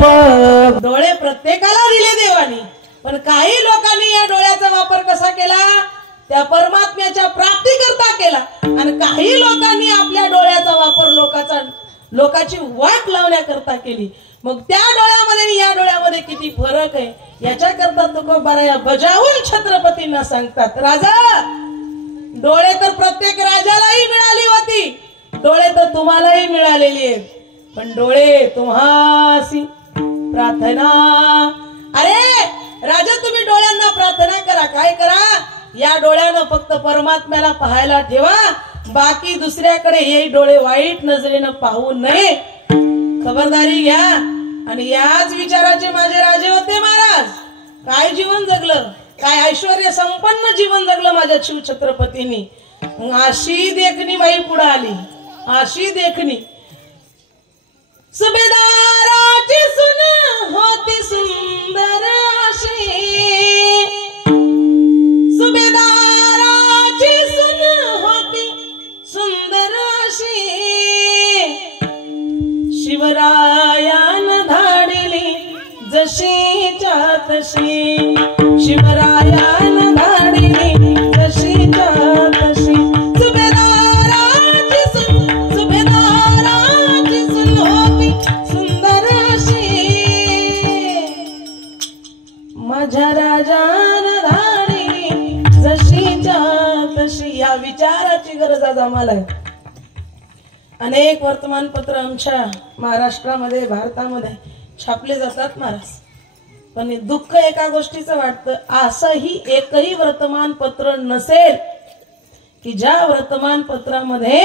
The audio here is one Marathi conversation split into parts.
डोळे प्रत्येकाला दिले देवानी, पण काही लोकांनी या डोळ्याचा वापर कसा केला, त्या परमात्म्याच्या प्राप्ती करता केला, आणि काही लोकांनी आपल्या डोळ्याचा वापर लोकाची वाट लावण्याकरता केली. मग त्या डोळ्यामध्ये आणि या डोळ्यामध्ये किती फरक आहे याच्याकरता तुकोबाराया बजावून छत्रपतींना सांगतात, राजा डोळे तर प्रत्येक राजालाही मिळाली होती, डोळे तर तुम्हालाही मिळालेली आहेत, पण डोळे तुम्हासी प्रार्थना. अरे राजा तुम्ही डोळ्यांना प्रार्थना करा, काय करा, या डोळ्यानं फक्त परमात्म्याला पाहायला ठेवा, बाकी दुसऱ्याकडे हे डोळे वाईट नजरेनं पाहू नये, खबरदारी घ्या. आणि याच विचाराचे माझे राजे होते महाराज. काय जीवन जगलं, काय ऐश्वर्य संपन्न जीवन जगलं माझ्या शिव छत्रपतींनी. अशी देखणी बाई पुढे आली, अशी देखणी. सुभेदाराची सुन होती सुंदर अशी, सुभेदाराची सुन होती सुंदर अशी, शिवरायान धाडिली जशीच्या तशी, शिवरायान धाडिली जशीच्या तशी. सुभेदाराची सुन होती सुंदर अशी, माझ्या राजान धाडिली जशीच्या तशी. या विचाराची गरज आज आम्हाला आहे. अनेक वर्तमानपत्र आमच्या महाराष्ट्रामध्ये भारतामध्ये छापले जातात महाराज, पण दुःख एका गोष्टीचं वाटतं, असंही एकही वर्तमानपत्र नसेल की ज्या वर्तमानपत्रामध्ये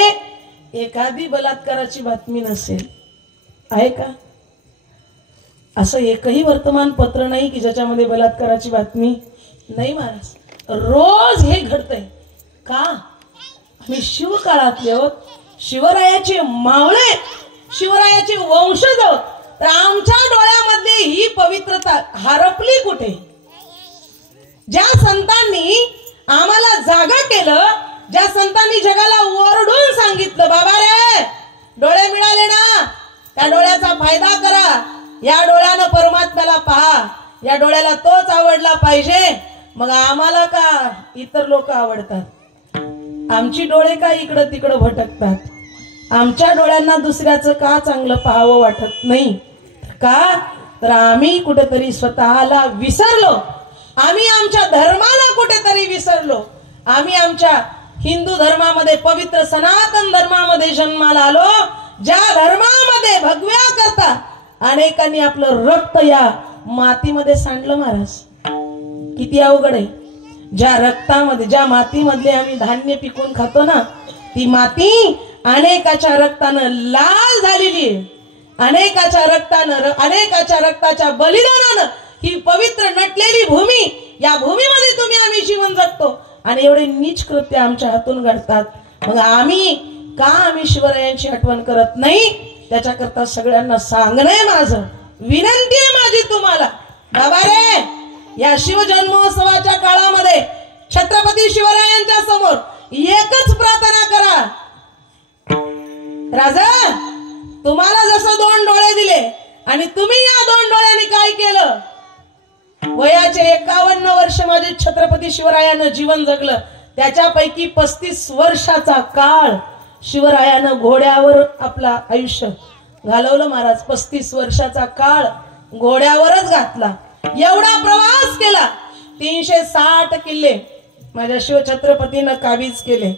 एखादी बलात्काराची बातमी नसेल. आहे का? असं एकही वर्तमानपत्र नाही की ज्याच्यामध्ये बलात्काराची बातमी नाही महाराज. रोज हे घडतंय का? आम्ही शिवकाळातले आहोत, शिवरायाचे मावळे, शिवरायाचे वंशज आहोत, तर आमच्या डोळ्यामध्ये ही पवित्रता हरपली कुठे? ज्या संतांनी आम्हाला जागा केलं, ज्या संतांनी जगाला ओरडून सांगितलं, बाबा रे डोळे मिळाले ना, त्या डोळ्याचा फायदा करा, या डोळ्यानं परमात्म्याला पहा, या डोळ्याला तोच आवडला पाहिजे, मग आम्हाला का इतर लोक आवडतात? आमची डोळे का इकडं तिकडं भटकतात? आमच्या डोळ्यांना दुसऱ्याचं का चांगलं पाहावं वाटत नाही? का? तर आम्ही कुठेतरी स्वतःला विसरलो, आम्ही आमच्या धर्माला कुठेतरी विसरलो, आम्ही आमच्या हिंदू धर्मामध्ये, पवित्र सनातन धर्मामध्ये जन्माला आलो, ज्या धर्मामध्ये भगव्या करता अनेकांनी आपलं रक्त या मातीमध्ये सांडलं महाराज. किती अवघड आहे. ज्या रक्तामध्ये, ज्या मातीमधले आम्ही धान्य पिकून खातो ना, ती माती अनेकाच्या रक्तानं लाल झालेली आहे, अनेकाच्या रक्ताच्या बलिदानानं ही पवित्र नटलेली भूमी, या भूमीमध्ये तुम्ही आम्ही जीवन जगतो, आणि एवढे नीच कृत्य आमच्या हातून घडतात. मग आम्ही शिवरायांची आठवण करत नाही? त्याच्याकरता सगळ्यांना सांगणं आहे माझं, विनंती आहे माझी तुम्हाला, बाबा रे या शिवजन्मोत्सवाच्या काळामध्ये छत्रपती शिवरायांच्या समोर एकच प्रार्थना करा, राजा तुम्हाला जसं 2 डोळे दिले आणि तुम्ही या 2 डोळ्यांनी काय केलं? वयाचे 51 वर्ष माझे छत्रपती शिवरायानं जीवन जगलं, त्याच्यापैकी 35 वर्षाचा काळ शिवरायानं घोड्यावर आपला आयुष्य घालवलं महाराज. 35 वर्षाचा काळ घोड्यावरच घातला, एवढा प्रवास केला, 360 किल्ले माझ्या शिवछत्रपतीनं काबीज केले.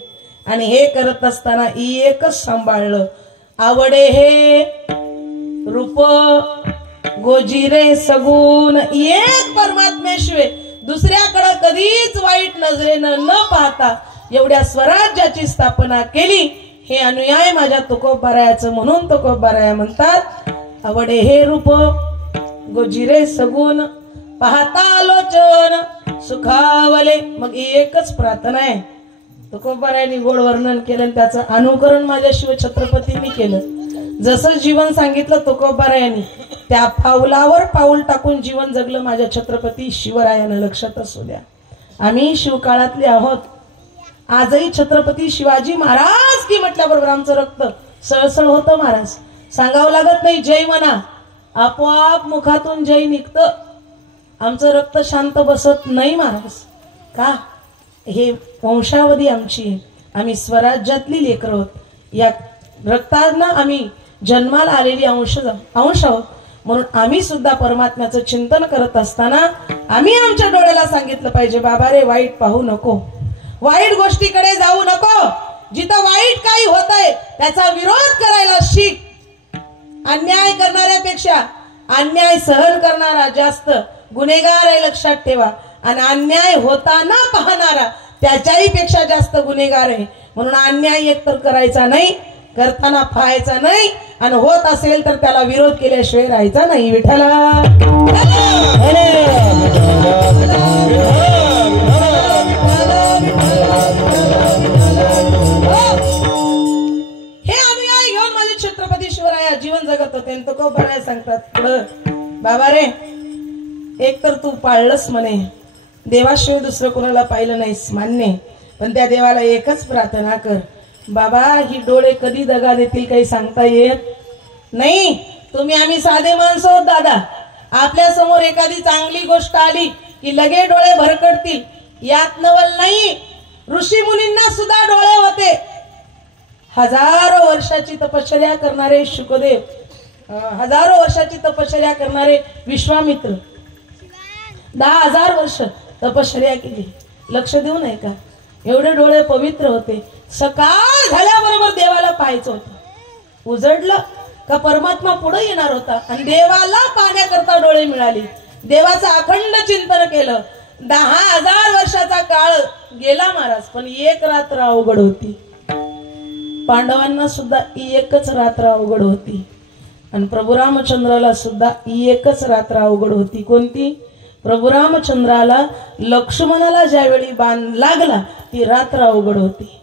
आणि हे करत असताना एकच सांभाळलं, आवडे हे रूप गोजिरे सगुण, एक परमात्मेशिवाय दुसऱ्याकडे कधीच वाईट नजरेनं न पाहता एवढ्या स्वराज्याची स्थापना केली. हे अनुयाय माझ्या तुकोबारायाचं, म्हणून तुकोबाराया म्हणतात, आवडे हे रूप गोजिरे सगुण पाहता लोचन सुखावले. मग एकच प्रार्थना आहे. तुकोबारायांनी गोड वर्णन केलं, त्याचं अनुकरण माझ्या शिवछत्रपतींनी केलं. जसं जीवन सांगितलं तुकोबारायांनी, त्या पाऊलावर पाऊल टाकून जीवन जगलं माझ्या छत्रपती शिवरायानं. लक्षात असू द्या, आम्ही शिवकाळातले आहोत. आजही छत्रपती शिवाजी महाराज की म्हटल्याबरोबर आमचं रक्त सळसळ होतं महाराज. सांगावं लागत नाही, जय म्हणा. आपोआप मुखातून जय निघतं. आमचं रक्त शांत बसत नाही महाराज. का? हे वंशावधी आमची आहे. आम्ही स्वराज्यातली लेकरं आहोत. या रक्तांना आम्ही जन्माला आलेली अंश आहोत. म्हणून आम्ही सुद्धा परमात्म्याचं चिंतन करत असताना आम्ही आमच्या डोळ्याला सांगितलं पाहिजे, बाबा रे वाईट पाहू नको, वाईट गोष्टीकडे जाऊ नको. जिथं वाईट काही होतंय त्याचा विरोध करायला शिक. अन्याय करणाऱ्यापेक्षा अन्याय सहन करणारा जास्त गुन्हेगार आहे, लक्षात ठेवा. आणि अन्याय होताना पाहणारा त्याच्याही पेक्षा जास्त गुन्हेगार आहे. म्हणून अन्याय एकतर करायचा नाही, करताना पाहायचा नाही, आणि होत असेल तर त्याला विरोध केल्याशिवाय राहायचा नाही. विठ्ठला हे अनुयायी घेऊन माझे छत्रपती शिवराया जीवन जगत होते. तो बऱ्या सांगतात पुढं, बाबा रे एक तर तू पाळलंस म्हणे, देवाशिवाय दुसरं कोणाला पाहिलं नाहीस मान्य, पण त्या देवाला एकच प्रार्थना कर, बाबा ही डोळे कधी दगा देतील काही सांगता येत नाही. तुम्ही आम्ही साधे माणसं आहोत दादा. आपल्या समोर एखादी चांगली गोष्ट आली की लगे डोळे भरकटतील. यात नवल नाही, ऋषी मुनींना सुद्धा डोळे होते. हजारो वर्षाची तपश्चर्या करणारे शुकदेव, हजारो वर्षाची तपश्चर्या करणारे विश्वामित्र 10,000 वर्ष तपश्चर्या केली. लक्ष देऊ नये का? एवढे डोळे पवित्र होते. सकाळ झाल्याबरोबर देवाला पाहायचं होतं. उजडलं का परमात्मा पुढे येणार होता, आणि देवाला पाहण्याकरता डोळे मिळाले. देवाचं अखंड चिंतन केलं. 10,000 वर्षाचा काळ गेला महाराज, पण एक रात्र अवघड होती. पांडवांना सुद्धा एकच रात्र अवघड होती, आणि प्रभू रामचंद्राला सुद्धा एकच रात्र अवघड होती. कोणती? प्रभू रामचंद्राला लक्ष्मणाला ज्यावेळी बाण लागला ती रात्र अवघड होती.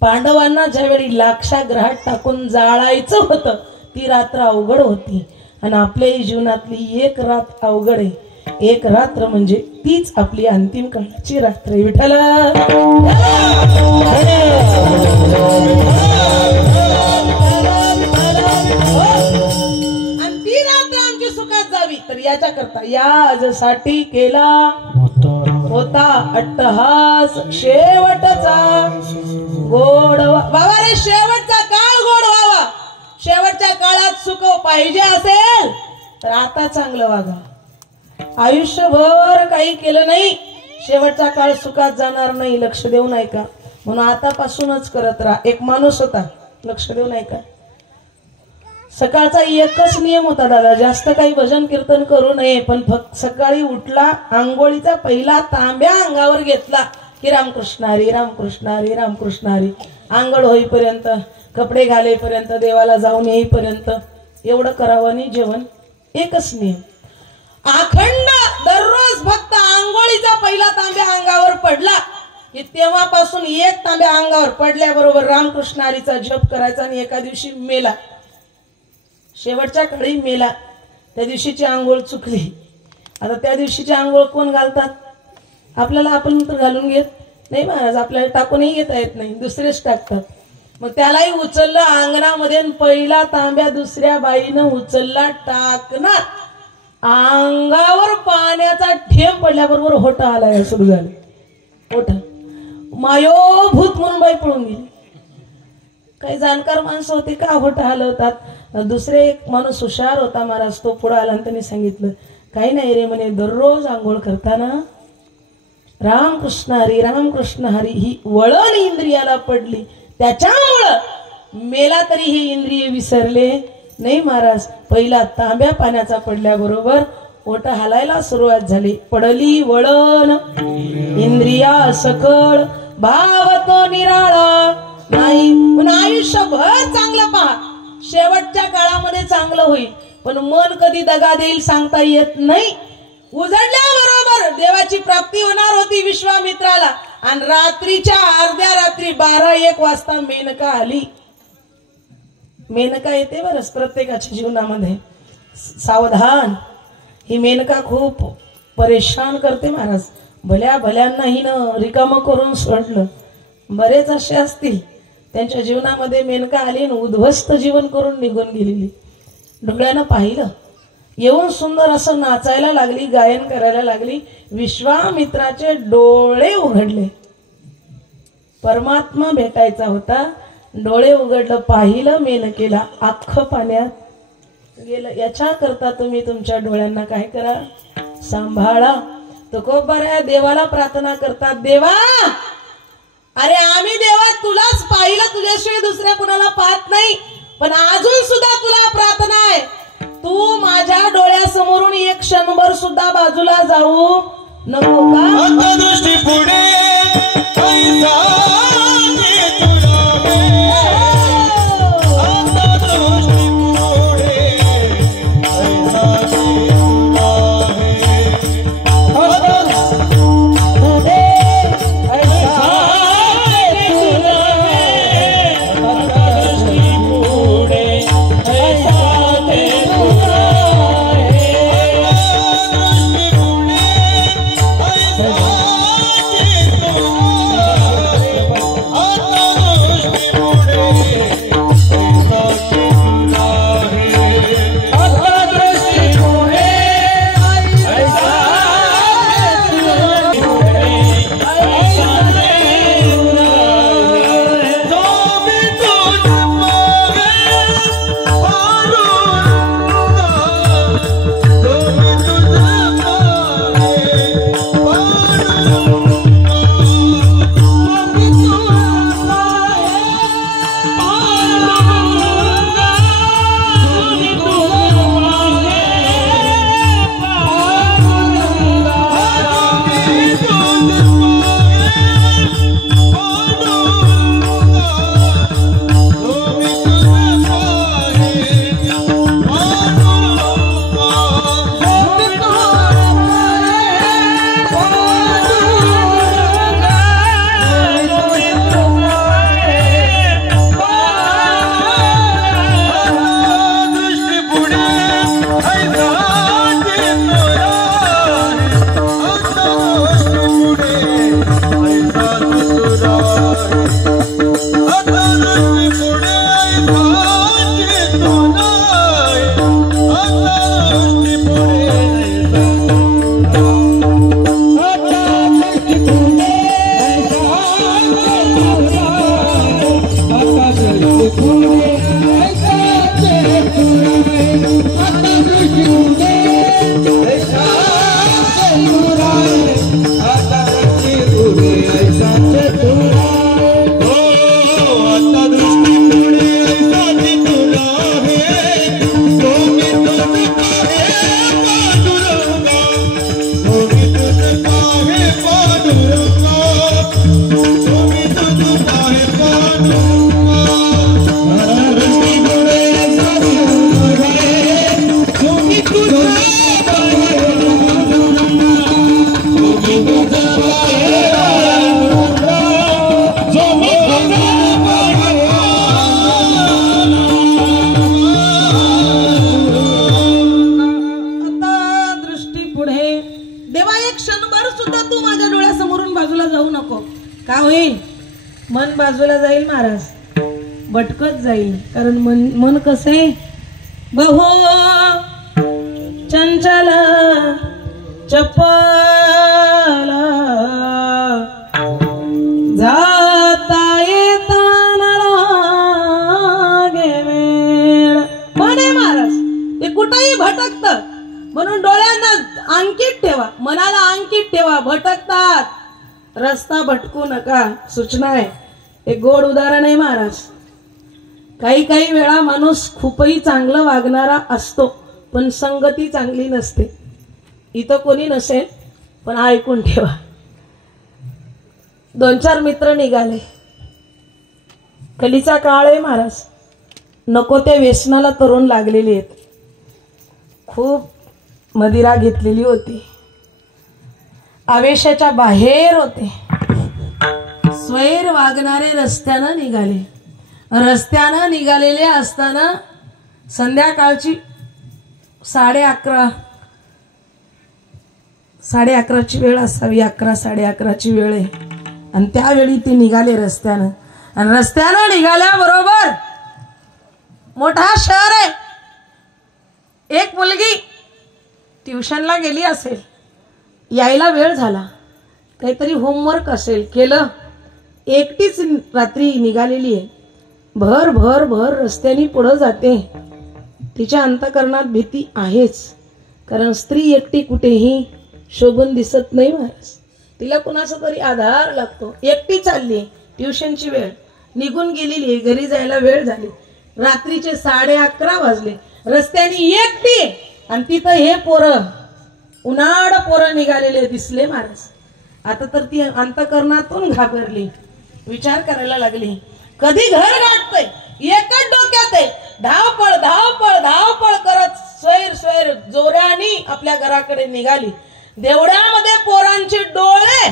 पांडवांना ज्यावेळी लाक्षाग्रहात टाकून जाळायचं होतं ती रात्र अवघड होती. आणि आपल्याही जीवनातली एक रात्र अवघड आहे. एक रात्र म्हणजे तीच आपली अंतिम काळाची रात्र आहे. विठ्ठल तर याच्या करता याजसाठी केला होता अट्टहास शेवटचा गोड. बाबा रे शेवटचा काळ गोड व्हावा. शेवटच्या काळात सुख पाहिजे असेल तर आता चांगलं वागा. आयुष्यभर काही केलं नाही, शेवटचा काळ सुखात जाणार नाही. लक्ष देऊ नाही का? म्हणून आतापासूनच करत राहा. एक माणूस होता, लक्ष देऊ नाही का, सकाळचा एकच नियम होता दादा, जास्त काही भजन कीर्तन करू नये, पण फक्त सकाळी उठला, आंघोळीचा पहिला तांब्या अंगावर घेतला की रामकृष्ण हरी रामकृष्ण हरी रामकृष्ण हरी. आंघोळ होईपर्यंत, कपडे घालेपर्यंत, देवाला जाऊन येईपर्यंत एवढं करावं. आणि जेवण एकच नियम. अखंड दररोज फक्त आंघोळीचा पहिला तांब्या अंगावर पडला की तेव्हापासून एक तांब्या अंगावर पडल्याबरोबर रामकृष्ण हरीचा जप करायचा. आणि एका दिवशी मेला, शेवटच्या काळी मेला. त्या दिवशीची आंघोळ चुकली. आता त्या दिवशीची आंघोळ कोण घालतात? आपल्याला आपण तर घालून घेत नाही महाराज, आपल्याला टाकूनही घेता येत नाही, दुसरेच टाकतात. मग त्यालाही उचललं अंगणामध्ये, पहिला तांब्या दुसऱ्या बाईनं उचलला, टाकणार, अंगावर पाण्याचा ठेम पडल्याबरोबर होठा आलाय सुरू झाले. होठा मायोभूत म्हणून बाई पळून गेली. काही जाणकार माणसं होते का होठा हलवतात. दुसरे एक माणूस हुशार होता महाराज, तो पुढे आला आणि त्यांनी सांगितलं, काही नाही रे म्हणे, दररोज आंघोळ करताना रामकृष्ण हरी ही वळण इंद्रियाला पडली, त्याच्यामुळं मेला तरी हे इंद्रिय विसरले नाही महाराज. पहिला तांब्या पाण्याचा पडल्याबरोबर ओटा हालायला सुरुवात झाली. पडली वळण इंद्रिया सकळ, भाव तो निराळा नाही. पण आयुष्यभर चांगलं पहा, शेवटच्या काळामध्ये चांगलं होईल, पण मन कधी दगा देईल सांगता येत नाही. उजडल्याबरोबर देवाची प्राप्ती होणार होती विश्वामित्राला, आणि रात्रीच्या अर्ध्या रात्री 12-1 वाजता मेनका आली. मेनका येते बरंच प्रत्येकाच्या जीवनामध्ये, सावधान. ही मेनका खूप परेशान करते महाराज. भल्या भल्यांना हिनं रिकामं करून सोडलं. बरेच असे असतील त्यांच्या जीवनामध्ये मेनका आली आणि उद्ध्वस्त जीवन करून निघून गेलेली. डोळ्यानं पाहिलं येऊन सुंदर असं नाचायला लागली, गायन करायला लागली. विश्वामित्राचे डोळे उघडले. परमात्मा भेटायचा होता. डोळे उघडलं, पाहिलं मेनकेला, अख्खं पाण्यात गेलं. याच्या करता तुम्ही तुमच्या डोळ्यांना काय करा, सांभाळा. तुकोबऱ्या देवाला प्रार्थना करतात, देवा अरे आम्ही देवा तुलाच पाहिलं, तुझ्याशिवाय दुसऱ्या कुणाला पाहत नाही, पण अजून सुद्धा तुला प्रार्थना आहे, तू माझ्या डोळ्यासमोरून एक क्षणभर सुद्धा बाजूला जाऊ नको का. दृष्टी पुढे मन बाजूला जाईल महाराज, भटकत जाईल. कारण मन कसे बहु चंचल चपल, जाता येता लागे वेळ. म्हणे महाराज ते कुठेही भटकत, म्हणून डोळ्यांना अंकित ठेवा, मनाला अंकित ठेवा. भटकतात, रस्ता भटकू नका, सूचना आहे. एक गोड उदाहरण आहे महाराज. काही काही वेळा माणूस खूपही चांगलं वागणारा असतो, पण संगती चांगली नसते. इथं कोणी नसेल पण ऐकून ठेवा. 2-4 मित्र निघाले, कलीचा काळ आहे महाराज, नको त्या व्यसनाला तरुण लागलेले आहेत. खूप मदिरा घेतलेली होती, आवेशाच्या बाहेर होते. स्वैर वागणारे रस्त्यानं निघाले. रस्त्यानं निघालेले असताना संध्याकाळची 11:30ची वेळ असावी, 11-11:30ची वेळ आहे. आणि त्यावेळी ते निघाले रस्त्यानं. आणि रस्त्यानं निघाल्याबरोबर मोठा शहर आहे. एक मुलगी ट्युशनला गेली असेल, यायला वेळ झाला, काहीतरी होमवर्क असेल केलं, एकटीच रात्री निघालेली आहे, भर भर भर रस्त्याने पुढे जाते. तिच्या अंतःकरणात भीती आहेच, कारण स्त्री एकटी कुठेही शोभून दिसत नाही महाराज. तिला कुणाचा तरी आधार लागतो. एकटी चालली, ट्युशनची वेळ निघून गेलेली, घरी जायला वेळ झाली, रात्रीचे 11:30 वाजले, रस्त्याने एकटी, आणि तिथं हे पोरं उन्हाळ पोरं निघालेले दिसले महाराज. आता तर ती अंतःकरणातून घाबरली, विचार करायला लागली, कधी घर गाठतंय, एकच डोक्यात आहे, धावपळ धावपळ धावपळ करत स्वैर स्वैर जोराने आपल्या घराकडे निघाली. देवड्यामध्ये पोरांचे डोळे,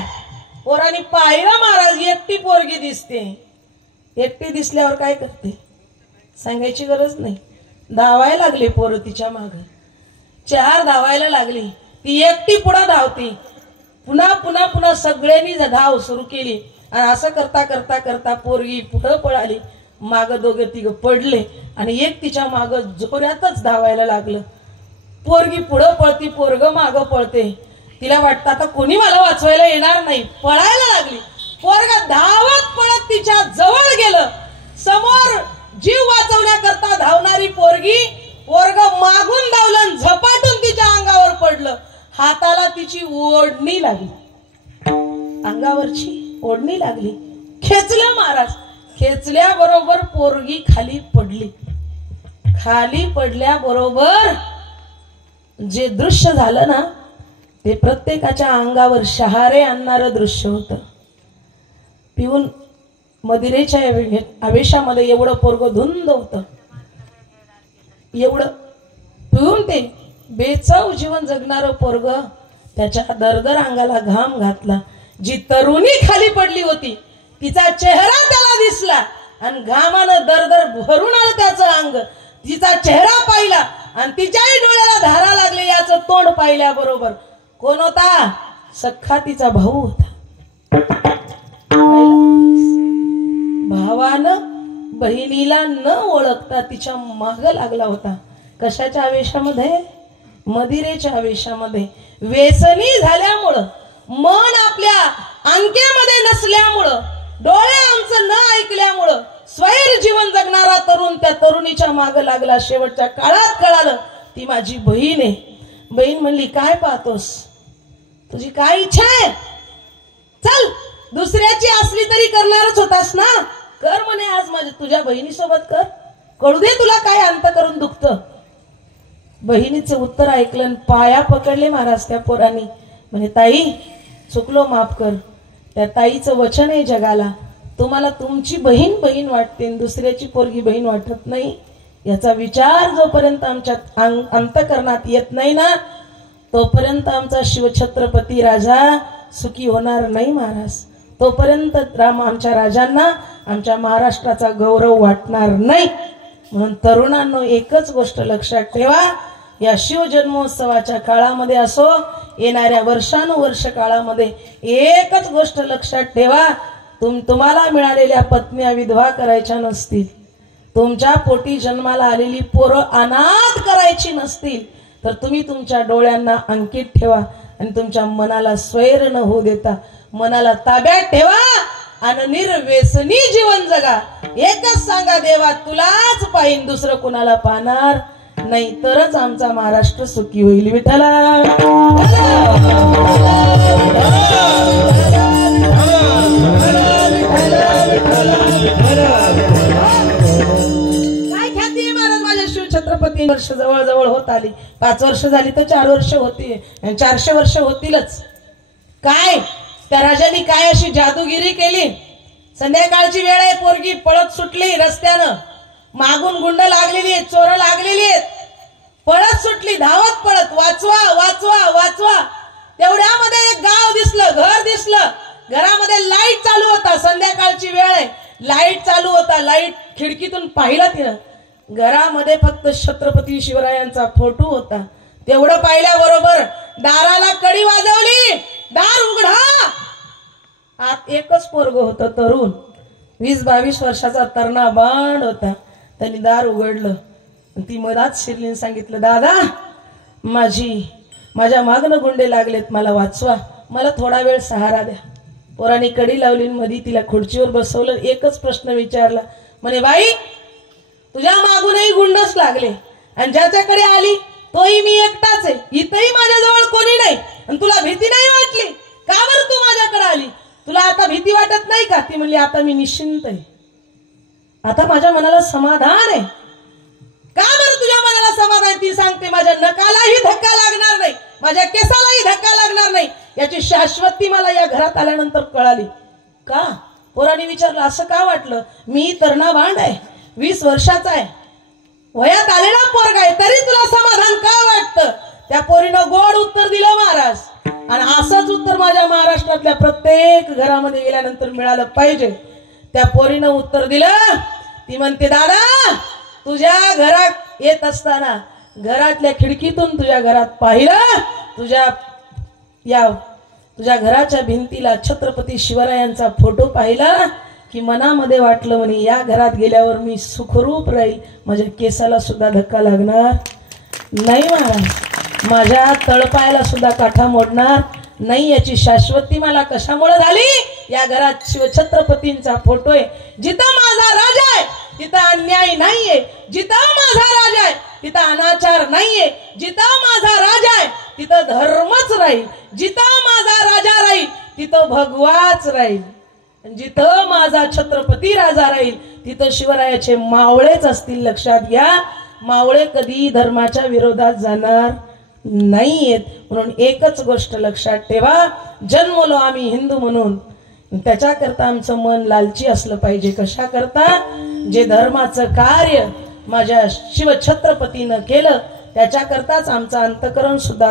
पोरांनी पाहिलं महाराज, एकटी पोरगी दिसते. एकटी दिसल्यावर काय करते सांगायची गरज नाही, धावायला लागले पोरं तिच्या मागे, 4 धावायला लागली. ती एकटी पुढे धावती, पुन्हा पुन्हा पुन्हा सगळ्यांनी धाव सुरू केली, आणि असं करता करता करता पोरगी पुढे पळाली, माग 2-3 पडले, आणि एक तिच्या माग जोरातच धावायला लागलं. पोरगी पुढे पळती, पोरग माग पळते. तिला वाटतं आता कोणी मला वाचवायला येणार नाही, पळायला लागली. पोरग धावत पळत तिच्या जवळ गेलं, समोर जीव वाचवण्याकरता धावणारी पोरगी, पोरग मागून धावलं, झपाटून तिच्या अंगावर पडलं. हाताला तिची ओढणी लागली, अंगावरची ओढणी लागली, खेचलं महाराज. खेचल्याबरोबर पोरगी खाली पडली. खाली पडल्याबरोबर जे दृश्य झालं ना, ते प्रत्येकाच्या अंगावर शहारे आणणारं दृश्य होतं. पिऊन मदिरेच्या आवेशामध्ये एवढं पोरग धुंद होतं, एवढं पिऊन ते बेचाव जीवन जगणारं पोरग, त्याच्या दरदर अंगाला घाम घातला. जी तरुणी खाली पडली होती, तिचा चेहरा त्याला दिसला, आणि घामानं दरदर भरून आलं त्याचं अंग. तिचा चेहरा पाहिला, आणि तिच्याही डोळ्याला धारा लागले. याचं तोंड पाहिल्याबरोबर कोण होता? सख्खा तिचा भाऊ होता. भावानं बहिणीला न ओळखता तिच्या माग लागला होता. कशाच्या आवेशामध्ये? मदिरेच्या आवेशामध्ये. व्यसनी झाल्यामुळं, मन आपल्या अंकेमध्ये नसल्यामुळं, डोळे आमचं न ऐकल्यामुळं स्वैर जीवन जगणारा तरुण त्या तरुणीच्या माग लागला. शेवटच्या काळात कळालं ती माझी बहीण आहे. बहीण म्हणली, काय पाहतोस, तुझी काय इच्छा आहे? चल, दुसऱ्याची असली तरी करणारच होतास ना, कर म्हणे आज माझ्या तुझ्या बहिणीसोबत कर, कळू दे तुला काय अंत करून दुखतं. बहिणीचं उत्तर ऐकलं, पाया पकडले महाराज त्या पोरांनी. म्हणे, ताई चुकलो, माफ कर. त्या ताईचं वचन आहे जगाला, तुम्हाला तुमची बहीण बहीण वाटते, दुसऱ्याची पोरगी बहीण वाटत नाही. याचा विचार जोपर्यंत आमच्या अंतःकरणात येत नाही ना, तोपर्यंत आमचा शिवछत्रपती राजा सुखी होणार नाही महाराज. तोपर्यंत आमच्या राजांना आमच्या महाराष्ट्राचा गौरव वाटणार नाही. म्हणून तरुणांनो, एकच गोष्ट लक्षात ठेवा, या शिवजन्मोत्सवाच्या काळामध्ये असो, येणाऱ्या वर्षानुवर्ष काळामध्ये एकच गोष्ट लक्षात ठेवा, तुम्हाला मिळालेल्या पत्न्या विधवा करायच्या नसतील, तुमच्या पोटी जन्माला आलेली पोरं अनाथ करायची नसतील, तर तुम्ही तुमच्या डोळ्यांना अंकित ठेवा आणि तुमच्या मनाला स्वैर न होऊ देता मनाला ताब्यात ठेवा आणि निर्व्यसनी जीवन जगा. एकच सांगा, देवा तुलाच पाहिन, दुसरं कुणाला पाहणार नाही, तरच आमचा महाराष्ट्र सुखी होईल. विठ्ठला छत्रपती. वर्ष जवळ जवळ होत आली, 5 वर्ष झाली तर 4 वर्ष होती, 400 वर्ष होतीलच. काय त्या राजांनी काय अशी जादूगिरी केली? संध्याकाळची वेळ आहे, पोरगी पळत सुटली रस्त्यानं, मागून गुंड लागलेली आहेत, चोर लागलेली आहेत, पळत सुटली, धावत पळत, वाचवा वाचवा वाचवा. तेवढ्यामध्ये एक गाव दिसलं, घर दिसलं, घरामध्ये लाईट चालू होता. संध्याकाळची वेळ आहे, लाईट चालू होता. लाईट खिडकीतून पाहिलं तिनं, घरामध्ये फक्त छत्रपती शिवरायांचा फोटो होता. तेवढं पाहिल्याबरोबर दाराला कडी वाजवली, दार उघडा. आत एकच पोरग होतं, तरुण, 20-22 वर्षाचा तरणा बांड होता. त्यांनी दार उघडलं, ती मधात शिरलीने सांगितलं, दादा माझी माझ्या मागणं गुंडे लागलेत, मला वाचवा, मला थोडा वेळ सहारा द्या. पोराने कडी लावली, मधी तिला खुर्चीवर बसवलं, एकच प्रश्न विचारला, म्हणे बाई तुझ्या मागूनही गुंडच लागले आणि ज्याच्याकडे आली तोही मी एकटाच आहे, इथंही माझ्याजवळ कोणी नाही आणि तुला भीती नाही वाटली का बरं? तू माझ्याकडे आली, तुला आता भीती वाटत नाही का? ती म्हणली आता मी निश्चिंत आहे, आता माझ्या मनाला समाधान आहे. का बरं तुझ्या मनाला समाधान? ती सांगते माझ्या नकालाही धक्का लागणार नाही, माझ्या केसालाही धक्का लागणार नाही, याची शाश्वती मला या घरात आल्यानंतर कळाली. का? पोराने विचारलं, असं का वाटलं? मी तरणा भांड आहे, 20 वर्षाचा आहे, वयात आलेला पोरगा आहे, तरी तुला समाधान का वाटतं? त्या पोरीनं गोड उत्तर दिलं महाराज. आणि असंच उत्तर माझ्या महाराष्ट्रातल्या प्रत्येक घरामध्ये गेल्यानंतर मिळालं पाहिजे. त्या पोरीनं उत्तर दिलं, ती म्हणते दादा तुझ्या घरात येत असताना घरातल्या खिडकीतून तुझ्या घरात पाहिलं, तुझ्या घराच्या भिंतीला छत्रपती शिवरायांचा फोटो पाहिला की मनामध्ये वाटलं म्हणे या घरात गेल्यावर मी सुखरूप राहील, माझ्या केसाला सुद्धा धक्का लागणार नाही महाराज, माझ्या तळपायाला सुद्धा काठा मोडणार नाही, याची शाश्वती मला कशामुळे झाली? या घरात शिवछत्रपतींचा फोटो आहे. जिथं माझा राजा आहे तिथं अन्याय नाहीये, जिथं माझा राजा आहे तिथं अनाचार नाहीये, जिथं माझा राजा आहे तिथं धर्मच राहील, जिथं माझा राजा राहील तिथं भगवाच राहील, जिथं माझा छत्रपती राजा राहील तिथं शिवरायाचे मावळेच असतील. लक्षात घ्या, मावळे कधी धर्माच्या विरोधात जाणार नाहीयेत. म्हणून एकच गोष्ट लक्षात ठेवा, जन्मलो आम्ही हिंदू म्हणून, त्याच्याकरता आमचं मन लालची असलं पाहिजे. कशा करता? जे धर्माचं कार्य माझ्या शिवछत्रपतीनं केलं त्याच्याकरताच आमचं अंतकरण सुद्धा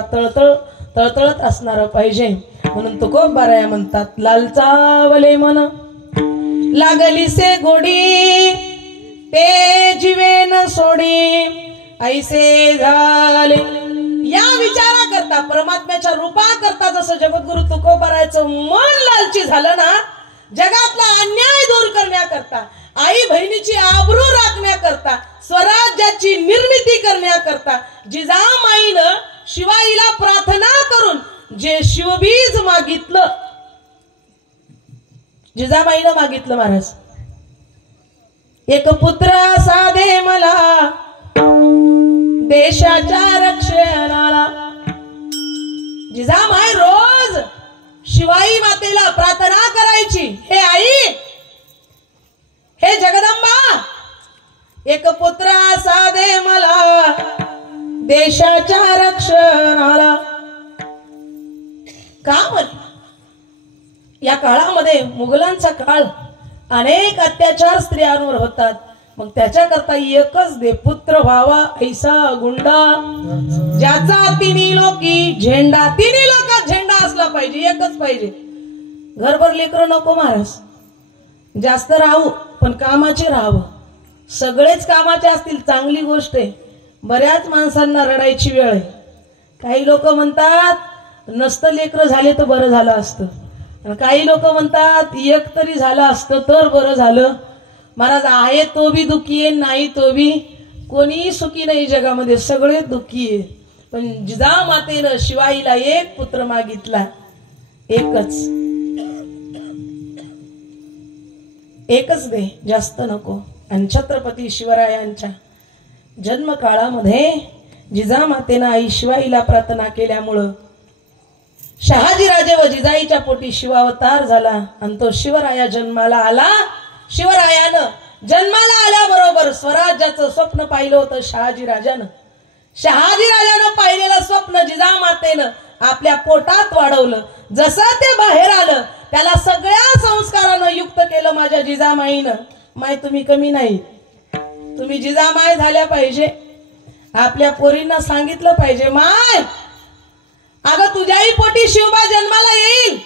तळतळत असणार पाहिजे. म्हणून तुकोबाराया म्हणतात, लालचावले मन लागली से गोडी ते जीवे न सोडी ऐसे झाले. या विचारा करता परमात्म्याच्या रूपा करता जसं जगद्गुरु तुकोबारायचं मन लालची झालं ना, जगातला अन्याय दूर करण्याकरता, आई बहिणीची आबरू राखण्याकरता, स्वराज्याची निर्मिती करण्याकरता जिजामाईनं शिवाईला प्रार्थना करून जे शिवबीज मागितलं, जिजामाईनं मागितलं महाराज, एक पुत्र साधे मला देशाच्या रक्षणाला. जिजामाई रोज शिवाई मातेला प्रार्थना करायची, हे आई, हे जगदंबा, एक पुत्र साधे मला देशाच्या रक्षणाला. का म्हणे? या काळामध्ये मुघलांचा काळ, अनेक अत्याचार स्त्रियांवर होतात, मग त्याच्याकरता एकच दे, पुत्र व्हावा ऐसा गुंडा ज्याचा तिन्ही लोकी झेंडा. तिन्ही लोकात झेंडा असला पाहिजे, एकच पाहिजे. घरभर लेकरं नको महाराज, जास्त राहू पण कामाचे राहावं. सगळेच कामाचे असतील चांगली गोष्ट आहे. बऱ्याच माणसांना रडायची वेळ आहे. काही लोक म्हणतात नसतं लेकरं झाले तर बरं झालं असतं, आणि काही लोक म्हणतात एक तरी झालं असतं तर बरं झालं. महाराज, आहे तो बी दुःखी आहे, नाही तो बी कोणी सुखी नाही जगामध्ये, सगळे दुःखी आहे. पण जिजामातेनं शिवाईला एक पुत्र मागितला, एकच दे, जास्त नको. आणि छत्रपती शिवरायांच्या जन्मकाळामध्ये जिजामातेनं आई शिवाईला प्रार्थना केल्यामुळं शहाजीराजे व जिजाईच्या पोटी शिवावतार झाला आणि तो शिवराया जन्माला आला. शिवरायानं जन्माला आल्याबरोबर स्वराज्याचं स्वप्न पाहिलं होतं शहाजीराजानं. शहाजीराजानं पाहिलेलं स्वप्न जिजामातेनं आपल्या पोटात वाढवलं. जसं ते बाहेर आलं त्याला सगळ्या संस्कारानं युक्त केलं माझ्या जिजामाईनं. माय तुम्ही कमी नाही, तुम्ही जिजामाय झाल्या पाहिजे. आपल्या पोरींना सांगितलं पाहिजे, माय अगं तुझ्याही पोटी शिवबा जन्माला येईल,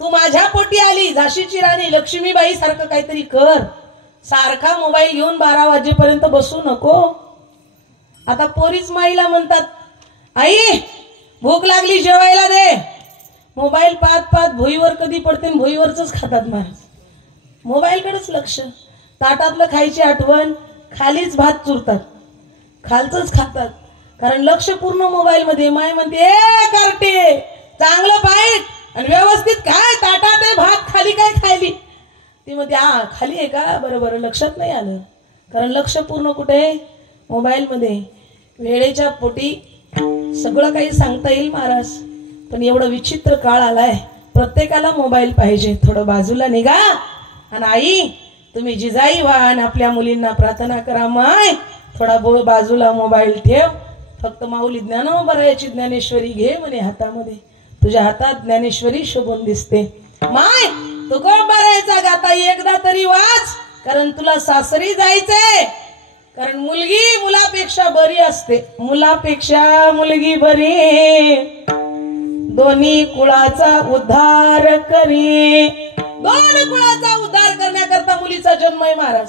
तू माझ्या पोटी आली, झाशीची राणी लक्ष्मीबाई सारखं काहीतरी कर. सारखा मोबाईल घेऊन 12 वाजेपर्यंत बसू नको. आता पोरीच माईला म्हणतात, आई भूक लागली जेवायला दे. मोबाईल पाहत पाहत भुईवर कधी पडते, भुईवरच खातात महाराज. मोबाईलकडेच लक्ष. ताटातलं खायची आठवण, खालीच भात चुरतात, खालचंच खातात. कारण लक्ष पूर्ण मोबाईल मध्ये. माय म्हणते ए कार्टे चांगलं पाहिजे आणि व्यवस्थित काय ताटात आहे भात खाली काय खायली. ती म्हणते हा खाली आहे का, बरं बरं लक्षात नाही आलं. कारण लक्ष पूर्ण कुठे मोबाईल मध्ये. वेळेच्या पोटी सगळं काही सांगता येईल महाराज, पण एवढं विचित्र काळ आलाय प्रत्येकाला मोबाईल पाहिजे. थोडं बाजूला निघा आणि आई तुम्ही जिजाई व्हा आणि आपल्या मुलींना प्रार्थना करा. माय थोडा बाजूला मोबाईल ठेव, फक्त माऊली ज्ञानोबरायाची ज्ञानेश्वरी घे म्हणे हातामध्ये. तुझ्या हातात ज्ञानेश्वरी शोभून दिसते. माय तू बरायचा गाता एकदा तरी वाच, कारण तुला सासरी जायचंय. कारण मुलगी मुलापेक्षा बरी असते. मुलापेक्षा मुलगी बरी, दोन्ही कुळाचा उद्धार करी. दोन कुळाचा उद्धार करण्याकरता मुलीचा जन्म आहे महाराज.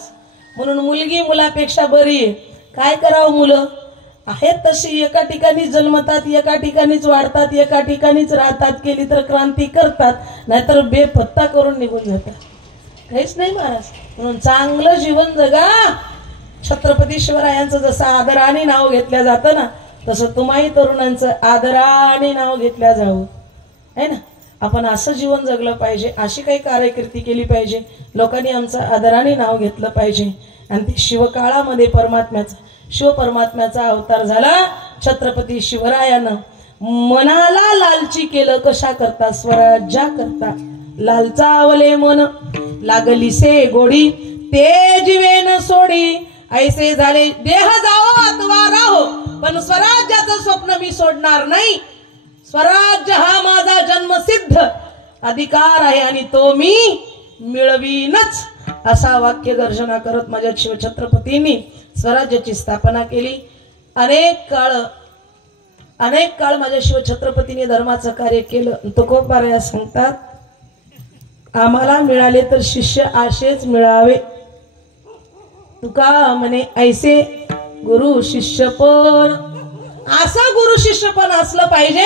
म्हणून मुलगी मुलापेक्षा बरी आहे. काय करावं, मुलं आहेत तशी एका ठिकाणी जन्मतात, एका ठिकाणीच वाढतात, एका ठिकाणीच राहतात. केली तर क्रांती करतात, नाहीतर बेपत्ता करून निघून जातात. काहीच नाही महाराज. म्हणून चांगलं जीवन जगा. छत्रपती शिवरायांचं जसं आदराने नाव घेतलं जातं ना, तसं तुम्हाही तरुणांचं आदराने नाव घेतल्या जावं है ना. आपण असं जीवन जगलं पाहिजे, अशी काही कार्यकृती केली पाहिजे. लोकांनी आमचं आदराने नाव घेतलं पाहिजे. आणि ते शिवकाळामध्ये शिवपरमात्म्याचा अवतार झाला छत्रपती शिवरायानं. मनाला लालची केलं कशा करता, स्वराज्या करता. लालचावले मन लागलीसे गोडी, ते जीवेन सोडी. ऐसे झाले देह जाओ अथवा राहो, पण स्वराज्याचं स्वप्न मी सोडणार नाही. स्वराज्य हा माझा जन्मसिद्ध अधिकार आहे आणि तो मी मिळवीनच, असा वाक्य गर्जना करत माझ्या शिवछत्रपतींनी स्वराज्याची स्थापना केली. अनेक काळ माझ्या शिवछत्रपतींनी धर्माचं कार्य केलं. तुकोबाराया सांगतात, आम्हाला मिळाले तर शिष्य आशेच मिळावे. तुका म्हणे ऐसे गुरु शिष्यपण. असं गुरु शिष्यपण असलं पाहिजे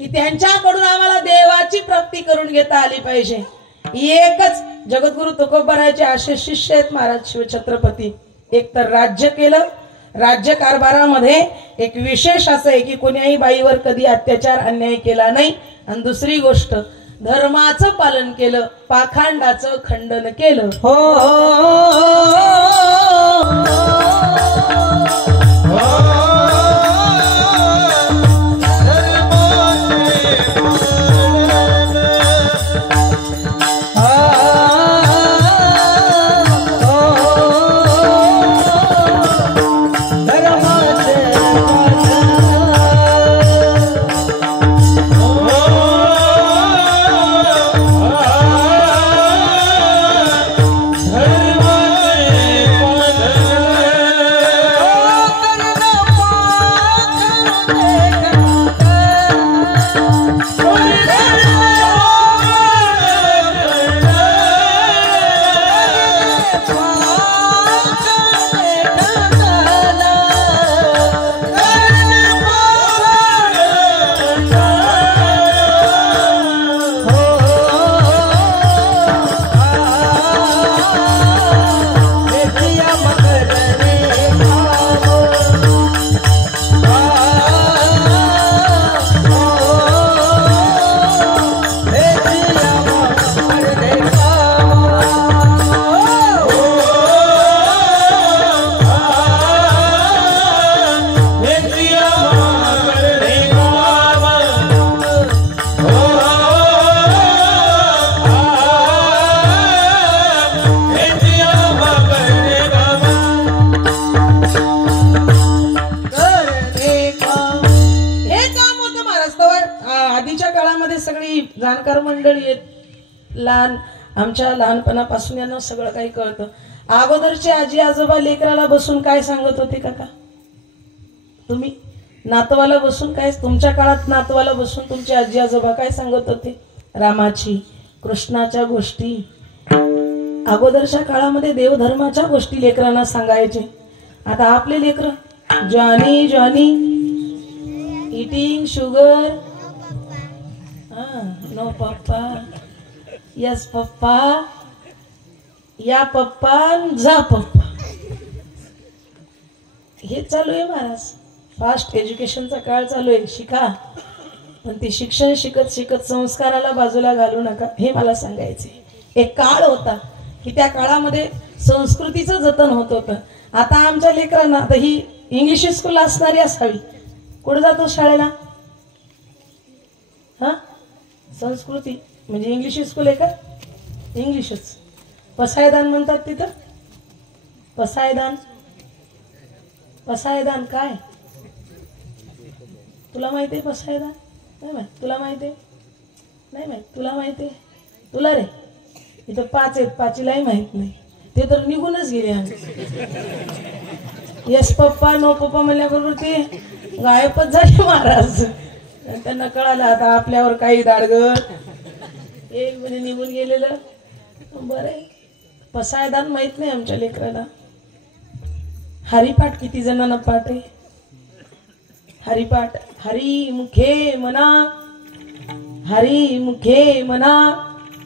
की त्यांच्याकडून आम्हाला देवाची प्राप्ती करून घेता आली पाहिजे. एकच जगद्गुरु तुकोबारायाचे असे शिष्य आहेत महाराज शिवछत्रपती. एक तर राज्य केलं, राज्य कारभारामध्ये एक विशेष असं आहे की कोण्याही बाईवर कधी अत्याचार अन्याय केला नाही. आणि दुसरी गोष्ट धर्माचं पालन केलं, पाखंडाचं खंडन केलं. हो जाणकार मंडळी आहेत. लहान आमच्या लहानपणापासून यांना सगळं काही कळतं. अगोदरचे आजी आजोबा लेकराला बसून काय सांगत होते काका? तुम्ही नातवाला बसून काय, तुमच्या काळात नातवाला बसून तुमचे आजी आजोबा काय सांगत होते? रामाची कृष्णाच्या गोष्टी. अगोदरच्या काळामध्ये देवधर्माच्या गोष्टी लेकरांना सांगायचे. आता आपले लेकर Johnny Johnny eating sugar, no papa, yes papa, या पप्पा, जा पप्पा, हे चालू आहे महाराज. फास्ट एज्युकेशनचा काळ चालू आहे, शिका, पण ते शिक्षण शिकत शिकत संस्काराला बाजूला घालू नका, हे मला सांगायचे. एक काळ होता की त्या काळामध्ये संस्कृतीचं जतन होत होतं. आता आमच्या लेकरांना, आता ही इंग्लिश स्कूल असणारी असावी, कुठे जातो शाळेला? हा, संस्कृती म्हणजे इंग्लिश स्कूल आहे का? इंग्लिशच. पसायदान म्हणतात तिथं. पसायदान, पसायदान काय तुला माहिती आहे? पसायदान नाही माहित तुला? माहिती आहे? नाही माहित तुला? माहिती आहे तुला? रे इथं 5 आहेत, 5लाही माहित नाही, ते तर निघूनच गेले. यस पप्पा नो पप्पा म्हणल्याबरोबर ते गायबच झाले महाराज. त्यांना कळालं आता आपल्यावर काही दाडग, एक म्हणे निघून गेलेलं. बरं, पसायदान माहित नाही आमच्या लेकराला. हरिपाठ किती जणांना पाठ आहे? हरिपाठ, हरी मुखे म्हणा, हरी मुखे म्हणा,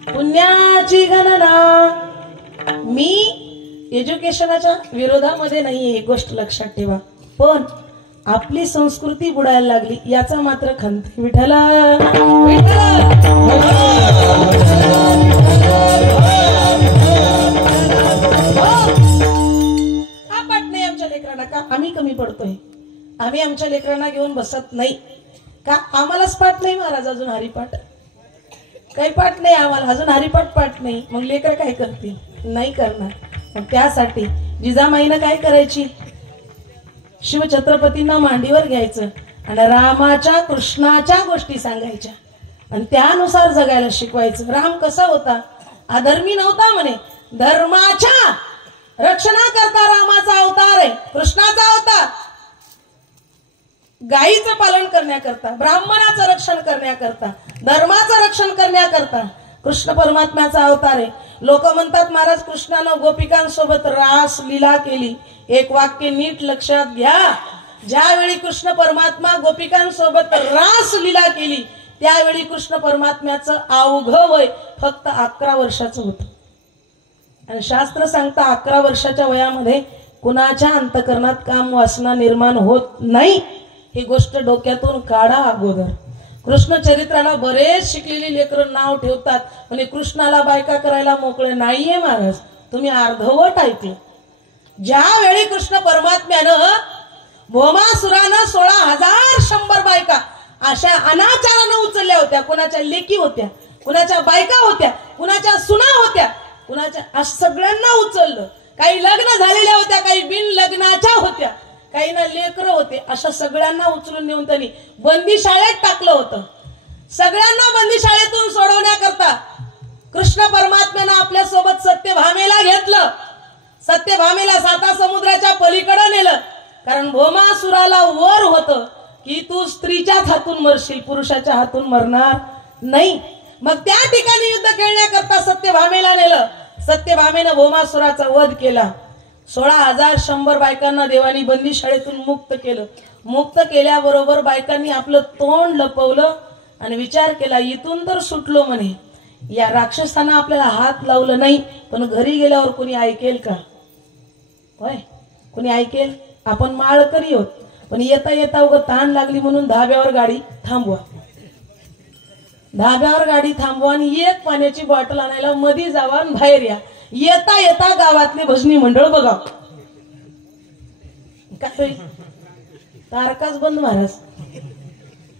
पुण्याची गणना. मी एज्युकेशनाच्या विरोधामध्ये नाही, एक गोष्ट लक्षात ठेवा, पण आपली संस्कृती बुडायला लागली याचा मात्र खंत. विठ्ठल हा पाठ नाही आमच्या लेकरांना. का आम्ही कमी पडतोय? आम्ही आमच्या लेकरांना घेऊन बसत नाही का? आम्हालाच पाठ नाही महाराज अजून. हरिपाठ काही पाठ नाही आम्हाला अजून, हरिपाठ पाठ नाही. मग लेकर काय करतील? नाही करणार. मग त्यासाठी जिजामाईनं काय करायची? शिवछत्रपतींना मांडीवर घ्यायचं आणि रामाच्या कृष्णाच्या गोष्टी सांगायच्या आणि त्यानुसार जगायला शिकवायचं. राम कसा होता? अधर्मी नव्हता म्हणे, धर्माच्या रक्षणाकरता रामाचा अवतार आहे, कृष्णाचा अवतार. गायीचं पालन करण्याकरता, ब्राह्मणाचं रक्षण करण्याकरता, धर्माचं रक्षण करण्याकरता कृष्ण परमात्म्याचा अवतार आहे. लोक म्हणतात महाराज कृष्णानं गोपिकांसोबत रास लीला केली. एक वाक्य नीट लक्षात घ्या. ज्यावेळी कृष्ण परमात्मा गोपिकांसोबत रास लीला केली त्यावेळी कृष्ण परमात्म्याचं अवघं वय फक्त 11 वर्षाचं होतं. आणि शास्त्र सांगता 11 वर्षाच्या वयामध्ये कुणाच्या अंतकरणात काम वासना निर्माण होत नाही. ही गोष्ट डोक्यातून काढा अगोदर. कृष्ण चरित्राला बरेच शिकलेली लेकरं नाव ठेवतात म्हणजे कृष्णाला बायका करायला मोकळे. नाहीये महाराज, तुम्ही अर्धवट ऐकलं. ज्यावेळी कृष्ण परमात्म्यानं भोमासुरानं 16,100 बायका अशा अनाचारानं उचलल्या होत्या. कुणाच्या लेकी होत्या, कुणाच्या बायका होत्या, कुणाच्या सुना होत्या, कुणाच्या सगळ्यांना उचललं. काही लग्न झालेल्या होत्या, काही बिन लग्नाच्या होत्या, काही ना लेकरं होते. अशा सगळ्यांना उचलून नेऊन त्यांनी बंदी शाळेत टाकलं होतं. सगळ्यांना बंदी शाळेतून सोडवण्याकरता कृष्ण परमात्म्यानं आपल्या सोबत सत्यभामेला घेतलं. सत्यभामेला 7 समुद्राच्या पलीकडे नेलं. कारण भोमासुराला वर होतं की तू स्त्रीच्याच हातून मरशील, पुरुषाच्या हातून मरणार नाही. मग त्या ठिकाणी युद्ध खेळण्याकरता सत्यभामेला नेलं. सत्यभामेनं भोमासुराचा वध केला. 16,100 बायकांना देवानी बंदी शाळेतून मुक्त केलं. मुक्त केल्याबरोबर बायकांनी आपलं तोंड लपवलं आणि विचार केला इथून तर सुटलो म्हणे. या राक्षसांना आपल्याला हात लावलं नाही, पण घरी गेल्यावर कोणी ऐकेल का? होय, कोणी ऐकेल? आपण माळकरी होत, पण येता येता उगा ताण लागली म्हणून धाब्यावर गाडी थांबवा, धाब्यावर गाडी थांबवा आणि एक पाण्याची बॉटल आणायला मध्ये जावा आणि बाहेर या. येता येता गावातले भजनी मंडळ बघा. काय तारकाच बंद महाराज.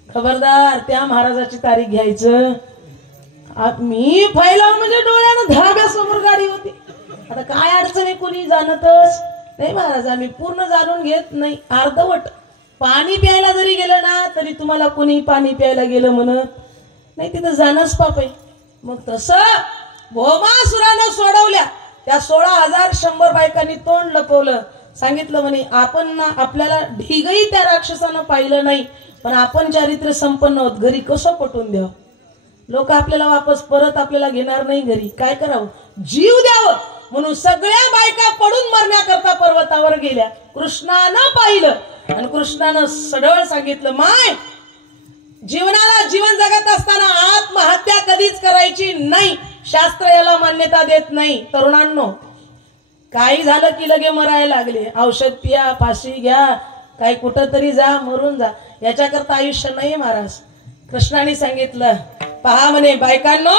खबरदार, त्या महाराजाची तारीख घ्यायचं. मी फायला म्हणजे डोळ्यानं धाब्यासमोर गाडी होती. आता काय अडचण आहे, कोणी जाणतच नाही महाराज. आम्ही पूर्ण जाणून घेत नाही, अर्धवट. पाणी प्यायला जरी गेलं ना तरी तुम्हाला कोणी पाणी प्यायला गेलं म्हणत नाही, तिथं जाणंच पाप आहे. मग तसं भोमासुरानं सोडवल्या त्या 16,100 बायकांनी तोंड लपवलं. सांगितलं म्हणे आपण ना, आपल्याला ढिगही त्या राक्षसानं पाहिलं नाही, पण आपण चारित्र्य संपन्न आहोत, घरी कसं पटवून द्यावं? लोक आपल्याला वापस परत आपल्याला घेणार नाही घरी. काय करावं? जीव द्यावं म्हणून सगळ्या बायका पडून मरण्याकरता पर्वतावर गेल्या. कृष्णानं पाहिलं आणि कृष्णानं सरळ सांगितलं, माय जीवनाला जीवन जगत असताना आत्महत्या कधीच करायची नाही. शास्त्र याला मान्यता देत नाही. तरुणांनो, काही झालं की लगे मरायला लागले. औषध पिया, फाशी घ्या, काही कुठं तरी जा, मरून जा, याच्याकरता आयुष्य नाही महाराज. कृष्णाने सांगितलं, पहा म्हणे बायकांनो,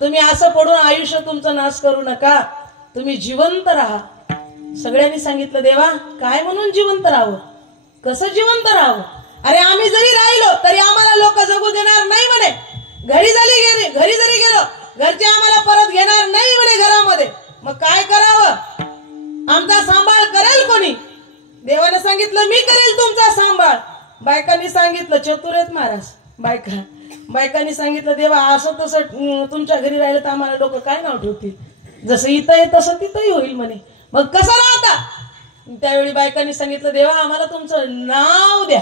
तुम्ही असं पडून आयुष्य तुमचं नाश करू नका, तुम्ही जिवंत राहा. सगळ्यांनी सांगितलं, देवा काय म्हणून जिवंत राहावं, कसं जिवंत राहावं? अरे आम्ही जरी राहिलो तरी आम्हाला लोक जगू देणार नाही म्हणे. घरी जरी गेलो घरचे आम्हाला परत घेणार नाही म्हणे घरामध्ये. मग काय करावं? आमचा सांभाळ करेल कोणी? देवाने सांगितलं, मी करेल तुमचा सांभाळ. बायकांनी सांगितलं, चतुर आहेत महाराज बायकांनी सांगितलं, देवा असं तसं तुमच्या घरी राहिलं तर आम्हाला लोक काय नाव ठेवतील, जसं इथं आहे तसं तिथंही होईल म्हणे. मग कसं राहता? त्यावेळी बायकांनी सांगितलं, देवा आम्हाला तुमचं नाव द्या.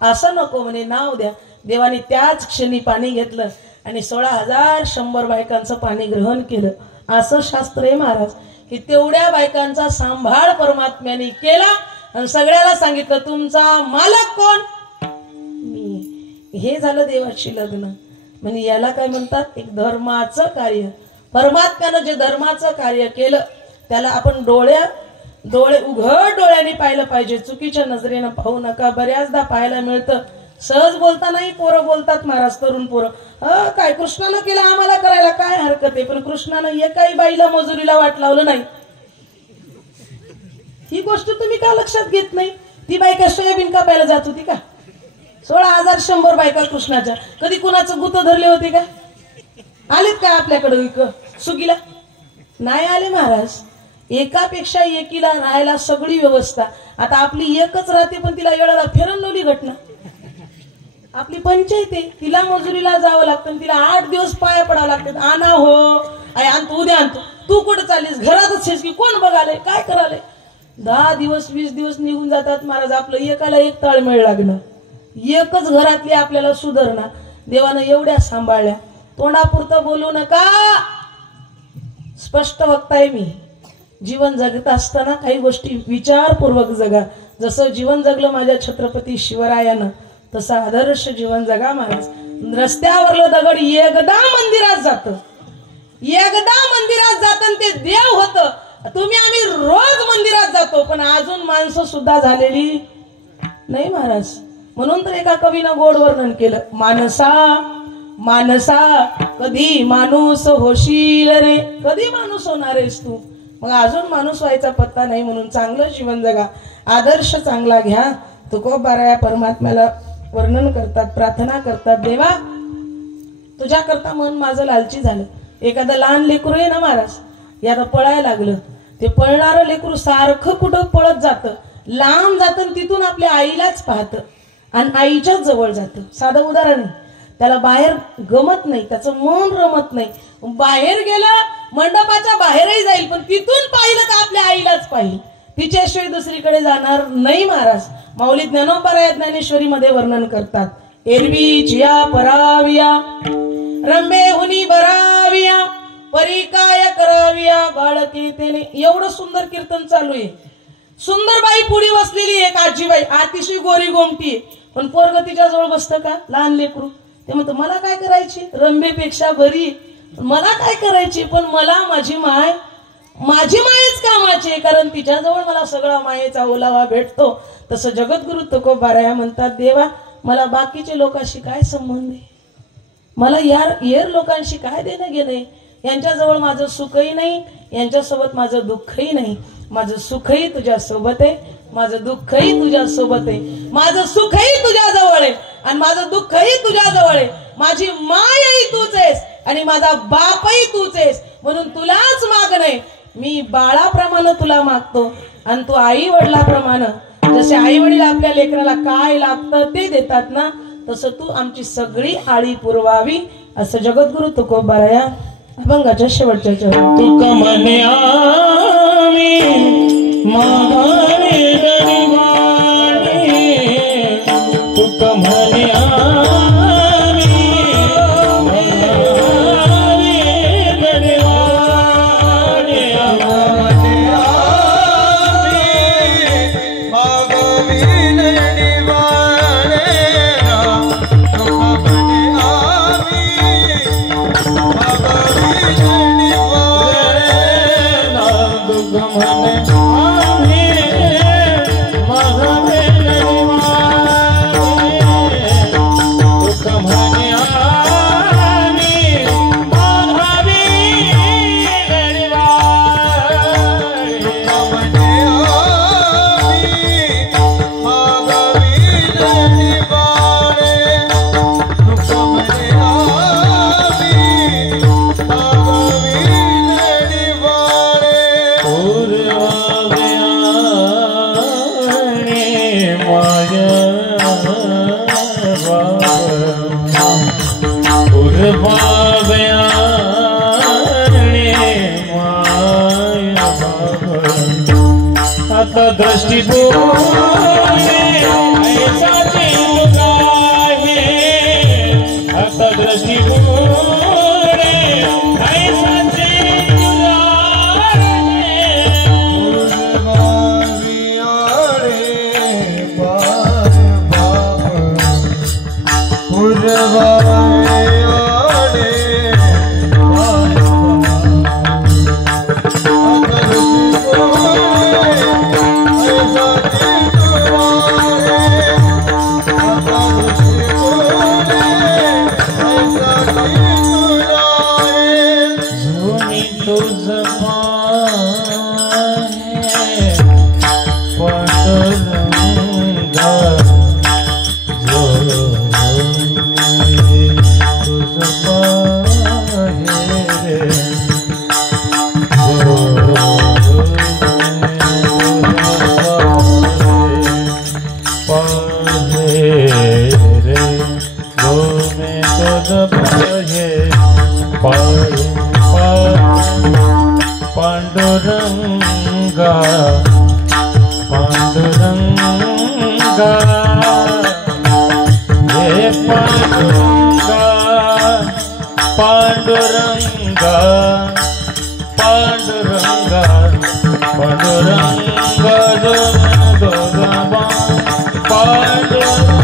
असं नको म्हणे, नाव द्या. देवाने त्याच क्षणी पाणी घेतलं आणि 16,100 बायकांचं पाणी ग्रहण केलं. असं शास्त्र आहे महाराज की तेवढ्या बायकांचा सांभाळ परमात्म्याने केला आणि सगळ्याला सांगितलं, तुमचा मालक कोण? मी. हे झालं देवाची लग्न. म्हणजे याला काय म्हणतात? एक धर्माचं कार्य. परमात्म्यानं जे धर्माचं कार्य केलं त्याला आपण डोळे उघड डोळ्याने पाहिलं पाहिजे, चुकीच्या नजरेनं पाहू नका. बऱ्याचदा पाहायला मिळतं, सहज बोलता नाही पोरं बोलतात महाराज, तरुण पोरं, काय कृष्णानं केलं आम्हाला करायला काय हरकत आहे, पण कृष्णानं एकाही बाईला मजुरीला वाट लावलं नाही. ही गोष्ट तुम्ही का लक्षात घेत नाही? ती बायका सोयाबीन कापायला जात होती का? 16,100 बायका कृष्णाच्या. कधी कुणाचं गुत धरले होते का? आलेत का आपल्याकडे सुगीला? नाही आले महाराज. एकापेक्षा एकीला राहायला सगळी व्यवस्था. आता आपली एकच राहते पण तिला येळाला फेरनवली घटना. आपली पंचायत आहे, तिला मजुरीला जावं लागतं, तिला 8 दिवस पाया पडावं लागतात. आणा हो आई, आणतो उद्या आणतो. तू कुठं चाललीस? घरातच आहेस की? कोण बघाले काय कराले? 10 दिवस 20 दिवस निघून जातात महाराज. आपलं एकाला एक ताळमेळ लागणं, एकच घरातली आपल्याला सुधारणा. देवानं एवढ्या सांभाळल्या. तोंडापुरतं बोलू नका, स्पष्ट वक्ताय मी. जीवन जगत असताना काही गोष्टी विचारपूर्वक जगा. जसं जीवन जगलं माझ्या छत्रपती शिवरायानं तसं आदर्श जीवन जगा महाराज. रस्त्यावरलं दगड एकदा मंदिरात जातं, एकदा मंदिरात जातं ते देव होतं. तुम्ही आम्ही रोज मंदिरात जातो पण अजून माणसं सुद्धा झालेली नाही महाराज. म्हणून तर एका कवीनं गोड वर्णन केलं, मानसा मानसा कधी माणूस होशील रे, कधी माणूस होणार आहेस तू? मग अजून माणूस व्हायचा पत्ता नाही. म्हणून चांगलं जीवन जगा, आदर्श चांगला घ्या. तुकोबाराया परमात्म्याला वर्णन करतात, प्रार्थना करतात, देवा तुझ्याकरता मन माझं लालची झालं. एखादं लहान लेकरू आहे ना महाराज, याला पळायला लागलं, ते पळणारं लेकरू सारखं कुठं पळत जातं, लांब जातं, तिथून आपल्या आईलाच पाहतं आणि आईच्याच जवळ जातं. साधं उदाहरण, त्याला बाहेर गमत नाही, त्याचं मन रमत नाही. बाहेर गेलं मंडपाच्या बाहेरही जाईल पण तिथून पाहिलं तर आपल्या आईलाच पाहिल, तिच्याशिवाय दुसरीकडे जाणार नाही महाराज. माऊली ज्ञानोबाराया ज्ञानेश्वरी मध्ये वर्णन करतात, एरवी चिया पराविया रंबे हुनी बराविया परी काय कराविया बाळके तेने. एवढं सुंदर कीर्तन चालू आहे. सुंदर बाई पुढी बसलेली एक आजीबाई, अतिशय गोरी गोमटी आहे, पण पोरग तिच्या जवळ बसतं का? लहान लेकरू. ते म्हणतं मला काय करायची, रंबेपेक्षा बरी, मला काय करायची, पण मला माझी मायच कामाची, कारण तिच्याजवळ मला सगळा मायेचा ओलावा भेटतो. तसं जगद्गुरु तुकोबाराया म्हणतात, देवा मला बाकीच्या लोकांशी काय संबंध आहे, मला येर लोकांशी काय देणं घेणं, यांच्याजवळ माझं सुखही नाही, यांच्यासोबत माझं दुःखही नाही. माझं सुखही तुझ्या सोबत आहे, माझं दुःखही तुझ्या सोबत आहे, माझं सुखही तुझ्या जवळ आहे आणि माझं दुःखही तुझ्या जवळ आहे. माझी मायही तूच आहेस आणि माझा बापही तूच आहेस, म्हणून तुलाच मागणे. मी बाळाप्रमाणे तुला मागतो आणि तू आई वडिलाप्रमाणे, जसे आई वडील आपल्या लेकराला काय लागतं ते देतात ना, तसं तू आमची सगळी आळी पुरवावी. असं जगद्गुरु तुकोबाराया अभंगाच्या शेवटच्या चरणी. तुका म्हणे आम्ही मागाणे गरीबाने, तुका म्हणे आम्ही मागाणे गरीबाने, म्हणे आम्ही मागावीन निवाणे ना, तुका म्हणे आम्ही मागावीन निवाणे ना, तुका म्हणे आम्ही आता दृष्टी ऐसा चिंता है आता दृष्टी ऐसा चिंता पांडुरंगा पांडुरंगा हे पांडुरंगा पांडुरंगा पांडुरंगा पांडुरंगा जो गोदाबा पांडुरंगा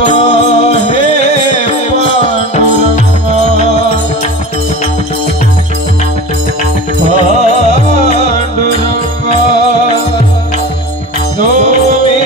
पाहे पांडुरंगा पांडुरंगा नोमी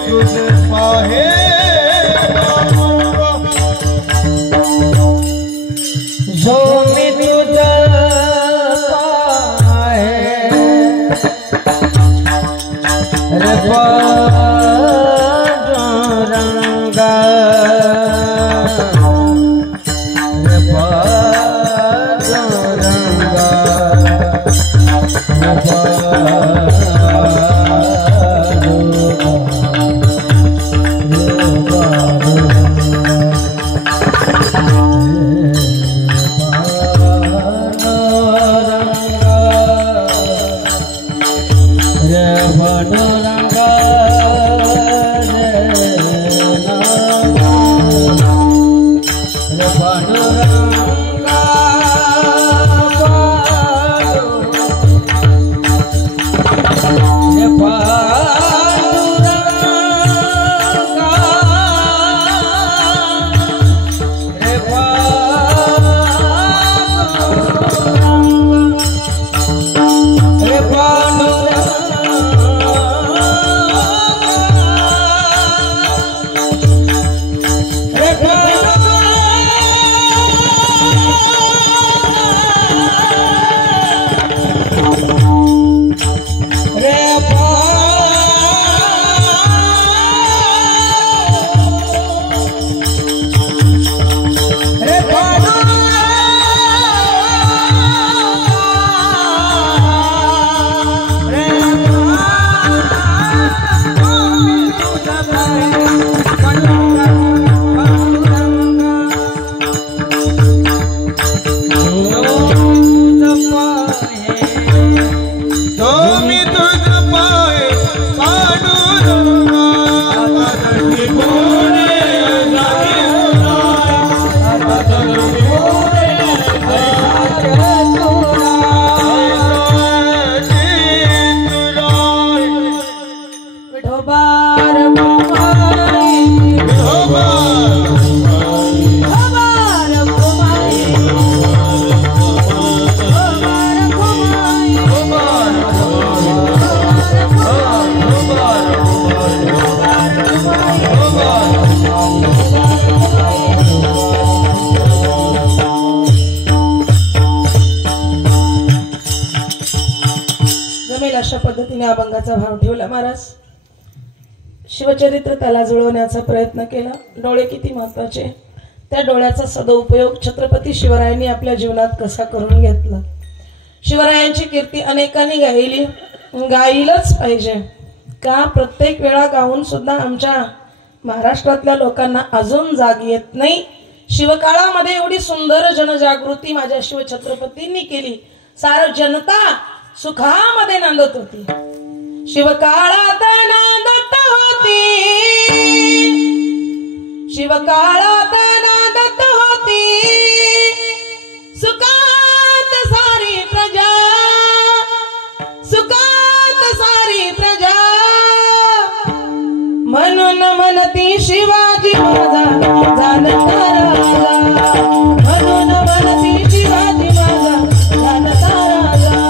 तुझे पाहे अशा पद्धतीने अभंगाचा भाव ठेवला महाराज. शिवचरित्र त्याला जुळवण्याचा प्रयत्न केला. डोळे किती महत्वाचे, त्या डोळ्याचा सदुपयोग छत्रपती शिवरायांनी आपल्या जीवनात कसा करून घेतला. शिवरायांची कीर्ती अनेकांनी गायली, गायलच पाहिजे का. प्रत्येक वेळा गाऊन सुद्धा आमच्या महाराष्ट्रातल्या लोकांना अजून जाग येत नाही. शिवकाळामध्ये एवढी सुंदर जनजागृती माझ्या शिवछत्रपतींनी केली. सार जनता सुखामध्ये नांदत होती. शिवकाळात नांदत होती, शिवकाळात नांदत होती, सुखात सारी प्रजा, सुखात सारी प्रजा. म्हणून म्हणती शिवाजी माझा जानता राजा, म्हणून म्हणती शिवाजी माझा जानता राजा.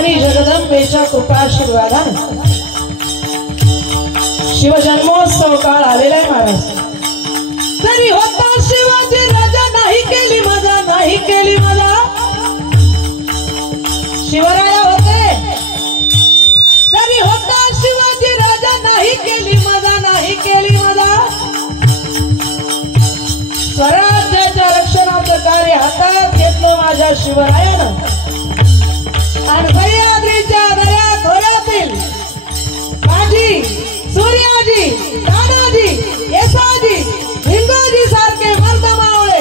भवानी जगदंबेच्या कृपाशीर्वादाने शिवजन्मोत्सव काळ आलेला आहे महाराज. तरी होता शिवाजी राजा नाही केली मजा, नाही केली मजा. शिवराया होते तरी होता शिवाजी राजा नाही केली मजा, नाही केली मजा. स्वराज्याच्या रक्षणाचं कार्य हातात घेतलं माझ्या शिवरायानं. आणि सह्याद्रीच्या दऱ्या खोऱ्यातील माझी सूर्याजी, तानाजी, येसाजी, हिंगोजी सारखे मर्द मावळे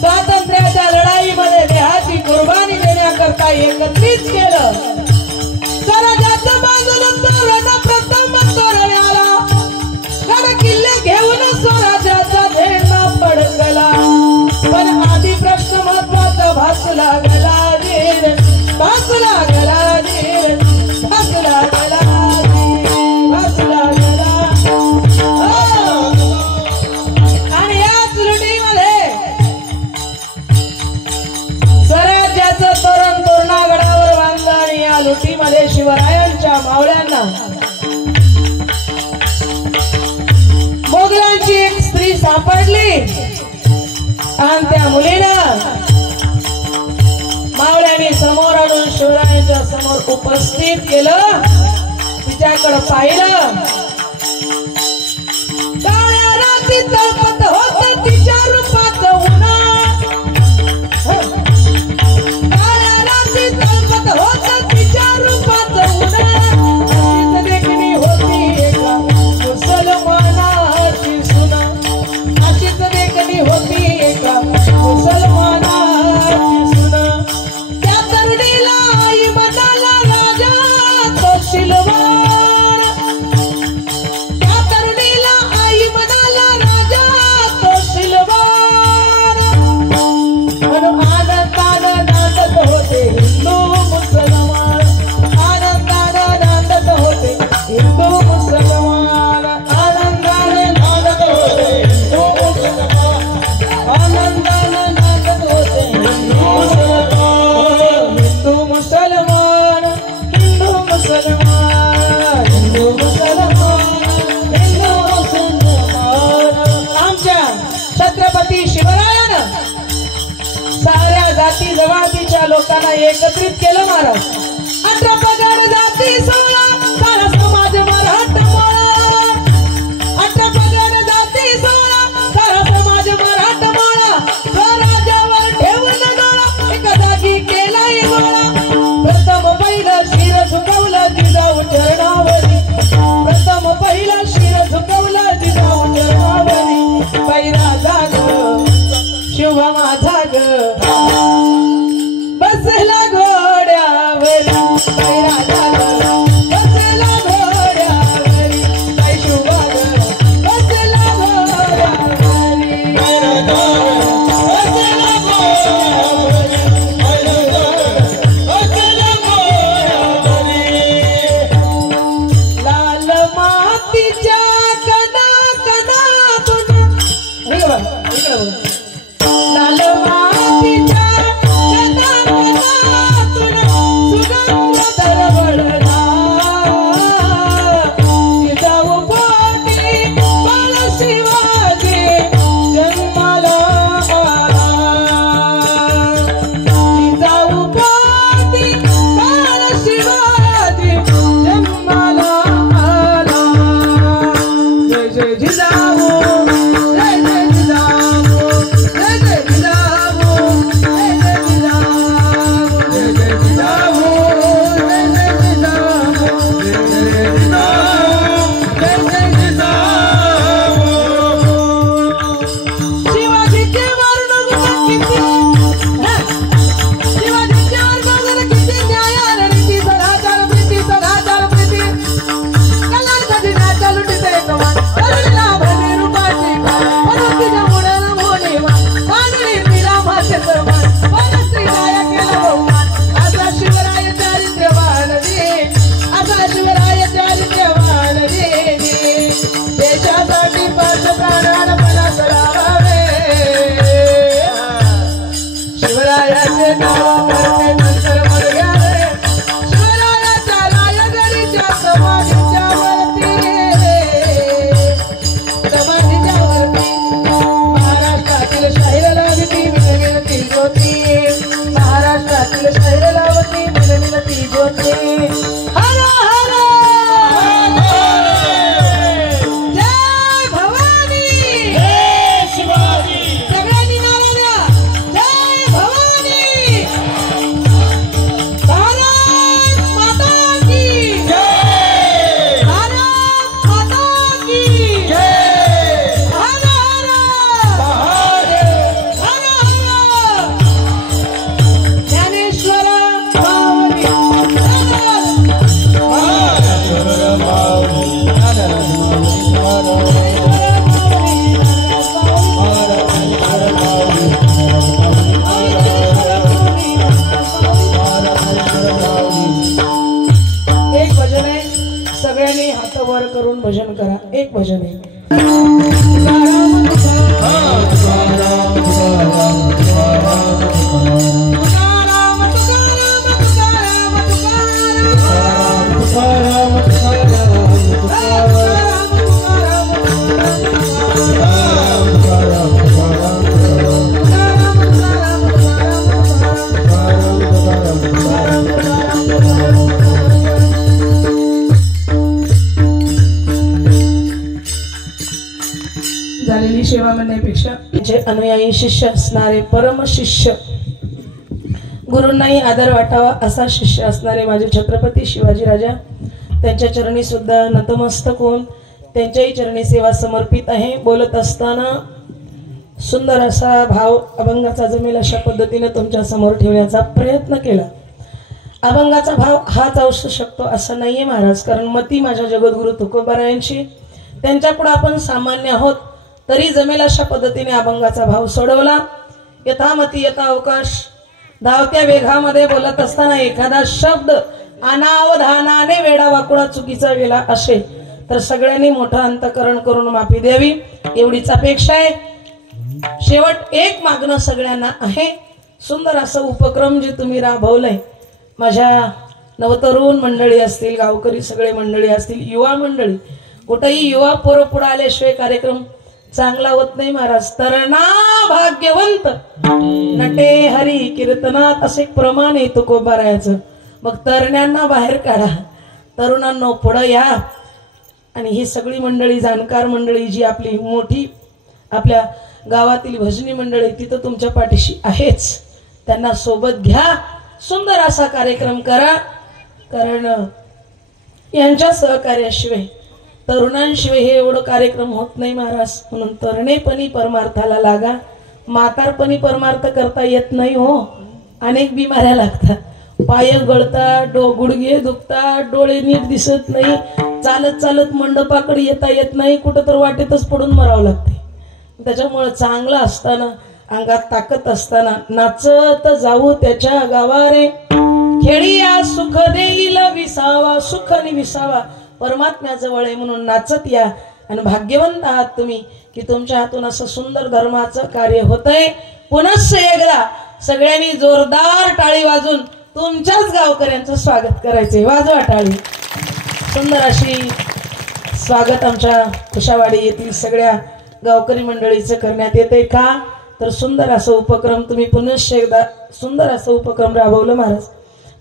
स्वातंत्र्याच्या लढाईमध्ये देहाची कुर्बानी देण्याकरता एकत्रित केलं. स्वराज्याचं बांधून तोरण प्रथम तोरण्याला गड किल्ले घेऊन स्वराज्याचा झेंडा फडकला. पण आधी प्रश्न महत्वाचा भासू लागला रे, भासू लागला रे, भासू लागला रे, भासू लागला. आणि याच लुटीमध्ये स्वराज्याचं तोरण तोरणागडावर बांधलं. आणि या लुटीमध्ये शिवरायांच्या मावळ्यांना मोगलांची एक स्त्री सापडली. आणि त्या मुलीनं मावळ्यांनी समोर आणून शिवरायांच्या समोर उपस्थित केलं. तिच्याकडे पाहिलं. काळ्या रात्री तळपत होत तिच्या रूपाचं उन्हा. काळ्या रात्री तळपत होत तिच्या रूपाचं उन्हा. अशीच देखणी होती एका मुसलमानाची सुना. अशीच देखणी होती एका मुसलमानाची सुना. त्या तरुणीला आई म्हणाला राजा तो शिलवार. त्या तरुणीला आई म्हणाला राजा तो शिलवार. म्हणून आनंदानं नांदत होते हिंदू मुसलमान. आनंदानं नांदत होते हिंदू मुसलमान. आनंदानं नांदत होते हिंदू मुसलमान. आनंदानं नांदत होते हिंदू मुसलमान. हिंदू मुसलमान, हिंदू मुसलमान, हिंदू मुसलमान, हिंदू मुसलमान. आमच्या छत्रपती शिवरायानं साऱ्या जाती जमातीच्या लोकांना एकत्रित केलं महाराज. 18 पगड जाती 16 सारा समाज मराठमोळा. 18 पगड जाती 16 सारा समाज मराठमोळा. स्वराज्यावर ठेवून डोळा एका जागी केलाय गोळा. प्रथम पहिलं शिर झुकवलं जिजाऊ चरणावरी. प्रथम पहिलं शिर झुकवलं जिजाऊ चरणावरी. पैरा जाग शिवा माझा ग बसला घोड्यावरी. पैरा जाग बसला घोड्यावरी. काय शिवा ग बसला घोड्यावरी. पैरा जाग बसला घोड्यावरी. पैरा जाग बसला घोड्यावरी. लाल मातीच्या कणा कणातून इकडे बघ. लाल मातीच्या कणाकणातून सुगंध दरवळला. जिजाऊ पोटी बाळ शिवाजी जन्माला आला. जिजाऊ पोटी बाळ शिवाजी जन्माला आला. जय जय जिजाऊ, जय जय जिजाऊ, जय जय जिजाऊ, जय जय जिजाऊ, जय जय जिजाऊ, जय जय जिजाऊ, जय जय जिजाऊ, जय जय जिजाऊ. शिवाजीचे वर्णन किती, शिवाजीचे वर्णन किती न्याय रणनीती सदाचार प्रीती, सदाचार प्रीती. कलांचा दिनाच्या लुटीत एक मान करुणीला भरली रूपाची खान. परतीच्या मुलाला मोनेवा कानडी मिला भाषेचं मान. वनश्री गाया केला बहुमान. असा शिवराय चारित्र्यवान रे, असा शिवराय चारित्र्यवान रे. देशासाठी पाच प्राणार्पणास लावावे. शिवरायाचे नाव करते नंतर मर घ्यावे. भजन करा. एक भजन आहे. झालेली सेवा म्हणण्यापेक्षा जे अनुयायी शिष्य असणारे परम शिष्य, गुरूंनाही आदर वाटावा असा शिष्य असणारे माझे छत्रपती शिवाजी राजा, त्यांच्या चरणी सुद्धा नतमस्तक होऊन त्यांच्याही चरणी सेवा समर्पित आहे. बोलत असताना सुंदर असा भाव अभंगाचा जमेल अशा पद्धतीने तुमच्या समोर ठेवण्याचा प्रयत्न केला. अभंगाचा भाव हाच असू शकतो असं नाहीये महाराज, कारण मती माझ्या जगद्गुरु तुकोबारायांची, त्यांच्या पुढे आपण सामान्य आहोत, तरी जमेल अशा पद्धतीने अभंगाचा भाव सोडवला. यथामती यथा अवकाश, धावत्या वेगामध्ये बोलत असताना एखादा शब्द अनावधानाने वेडा वाकुडा चुकीचा गेला असेल तर सगळ्यांनी मोठं अंतकरण करून माफी द्यावी एवढीच अपेक्षा आहे. शेवट एक मागणं सगळ्यांना आहे. सुंदर असं उपक्रम जे तुम्ही राबवलंय, माझ्या नवतरुण मंडळी असतील, गावकरी सगळे मंडळी असतील, युवा मंडळी, कुठेही युवा पोरं पुढे आल्याशिवाय कार्यक्रम चांगला होत नाही महाराज. तरणा भाग्यवंत नटे हरी कीर्तनात असे प्रमाण आहे तुकोबारायाचं. मग तरण्यांना बाहेर काढा, तरुणांना पुढं या. आणि ही सगळी मंडळी, जाणकार मंडळी जी आपली मोठी आपल्या गावातील भजनी मंडळी तिथं तुमच्या पाठीशी आहेच, त्यांना सोबत घ्या, सुंदर असा कार्यक्रम करा. कारण यांच्या सहकार्याशिवाय, तरुणांशिवाय हे एवढं कार्यक्रम होत नाही महाराज. म्हणून तरुणेपणी परमार्थाला लागा, म्हातारपणी परमार्थ करता येत नाही हो. अनेक बिमाऱ्या लागतात, पाय गळतात, गुडघे दुखतात, डोळे नीट दिसत नाही, चालत चालत मंडपाकडे येता येत नाही, कुठं तर वाटेतच पडून मरावं लागते. त्याच्यामुळे चांगलं असताना, अंगात ताकद असताना नाचत जाऊ त्याच्या गावारे, खेळीया सुख देईल विसावा, सुख आणि विसावा परमात्म्याजवळ आहे म्हणून नाचत या. आणि भाग्यवंत आहात तुम्ही की तुमच्या हातून असं सुंदर धर्माचं कार्य होतंय. पुनश्च एकदा सगळ्यांनी जोरदार टाळी वाजून तुमच्याच गावकऱ्यांचं स्वागत करायचंय. वाजवा टाळी. सुंदर अशी स्वागत आमच्या कुशावाडी येथील सगळ्या गावकरी मंडळीचं करण्यात येते. का तर सुंदर असं उपक्रम तुम्ही पुनश्च एकदा सुंदर असं उपक्रम राबवलं महाराज.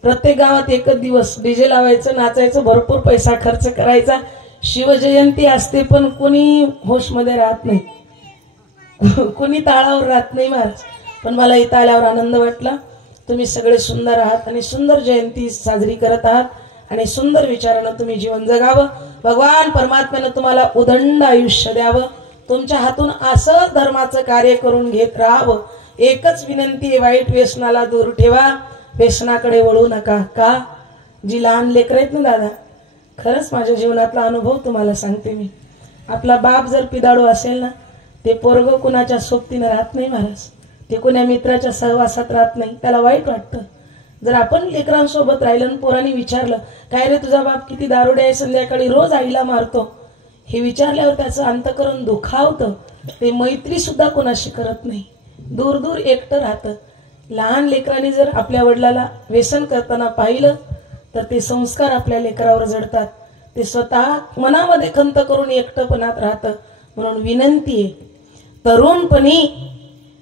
प्रत्येक गावात एकच दिवस डीजे लावायचं, नाचायचं, भरपूर पैसा खर्च करायचा. शिवजयंती असते पण कोणी होशमध्ये राहत नाही, कोणी ताळावर राहत नाही महाराज. पण मला इथं आल्यावर आनंद वाटला. तुम्ही सगळे सुंदर आहात आणि सुंदर जयंती साजरी करत आहात आणि सुंदर विचारानं तुम्ही जीवन जगावं. भगवान परमात्म्यानं तुम्हाला उदंड आयुष्य द्यावं. तुमच्या हातून असं धर्माचं कार्य करून घेत राहावं. एकच विनंती आहे, वाईट व्यसनाला दूर ठेवा, व्यसनाकडे वळू नका. का जी लहान लेकरं आहेत ना दादा, खरंच माझ्या जीवनातला अनुभव तुम्हाला सांगते मी. आपला बाप जर पिदाडू असेल ना, ते पोरग कुणाच्या सोबतीनं राहत नाही महाराज, ते कोण्या मित्राच्या सहवासात राहत नाही, त्याला वाईट वाटतं. जर आपण लेकरांसोबत राहिलं आणि पोरांनी विचारलं, काय रे तुझा बाप किती दारुडे आहे, संध्याकाळी रोज आईला मारतो, हे विचारल्यावर त्याचं अंतकरण दुखावतं. ते मैत्री सुद्धा कोणाशी करत नाही, दूर दूर एकटं राहतं. लहान लेकरांनी जर आपल्या वडिलाला व्यसन करताना पाहिलं तर ते संस्कार आपल्या लेकरावर जडतात. ते स्वतः मनामध्ये खंत करून एकटपणात राहतं. म्हणून विनंती आहे, तरुणपणी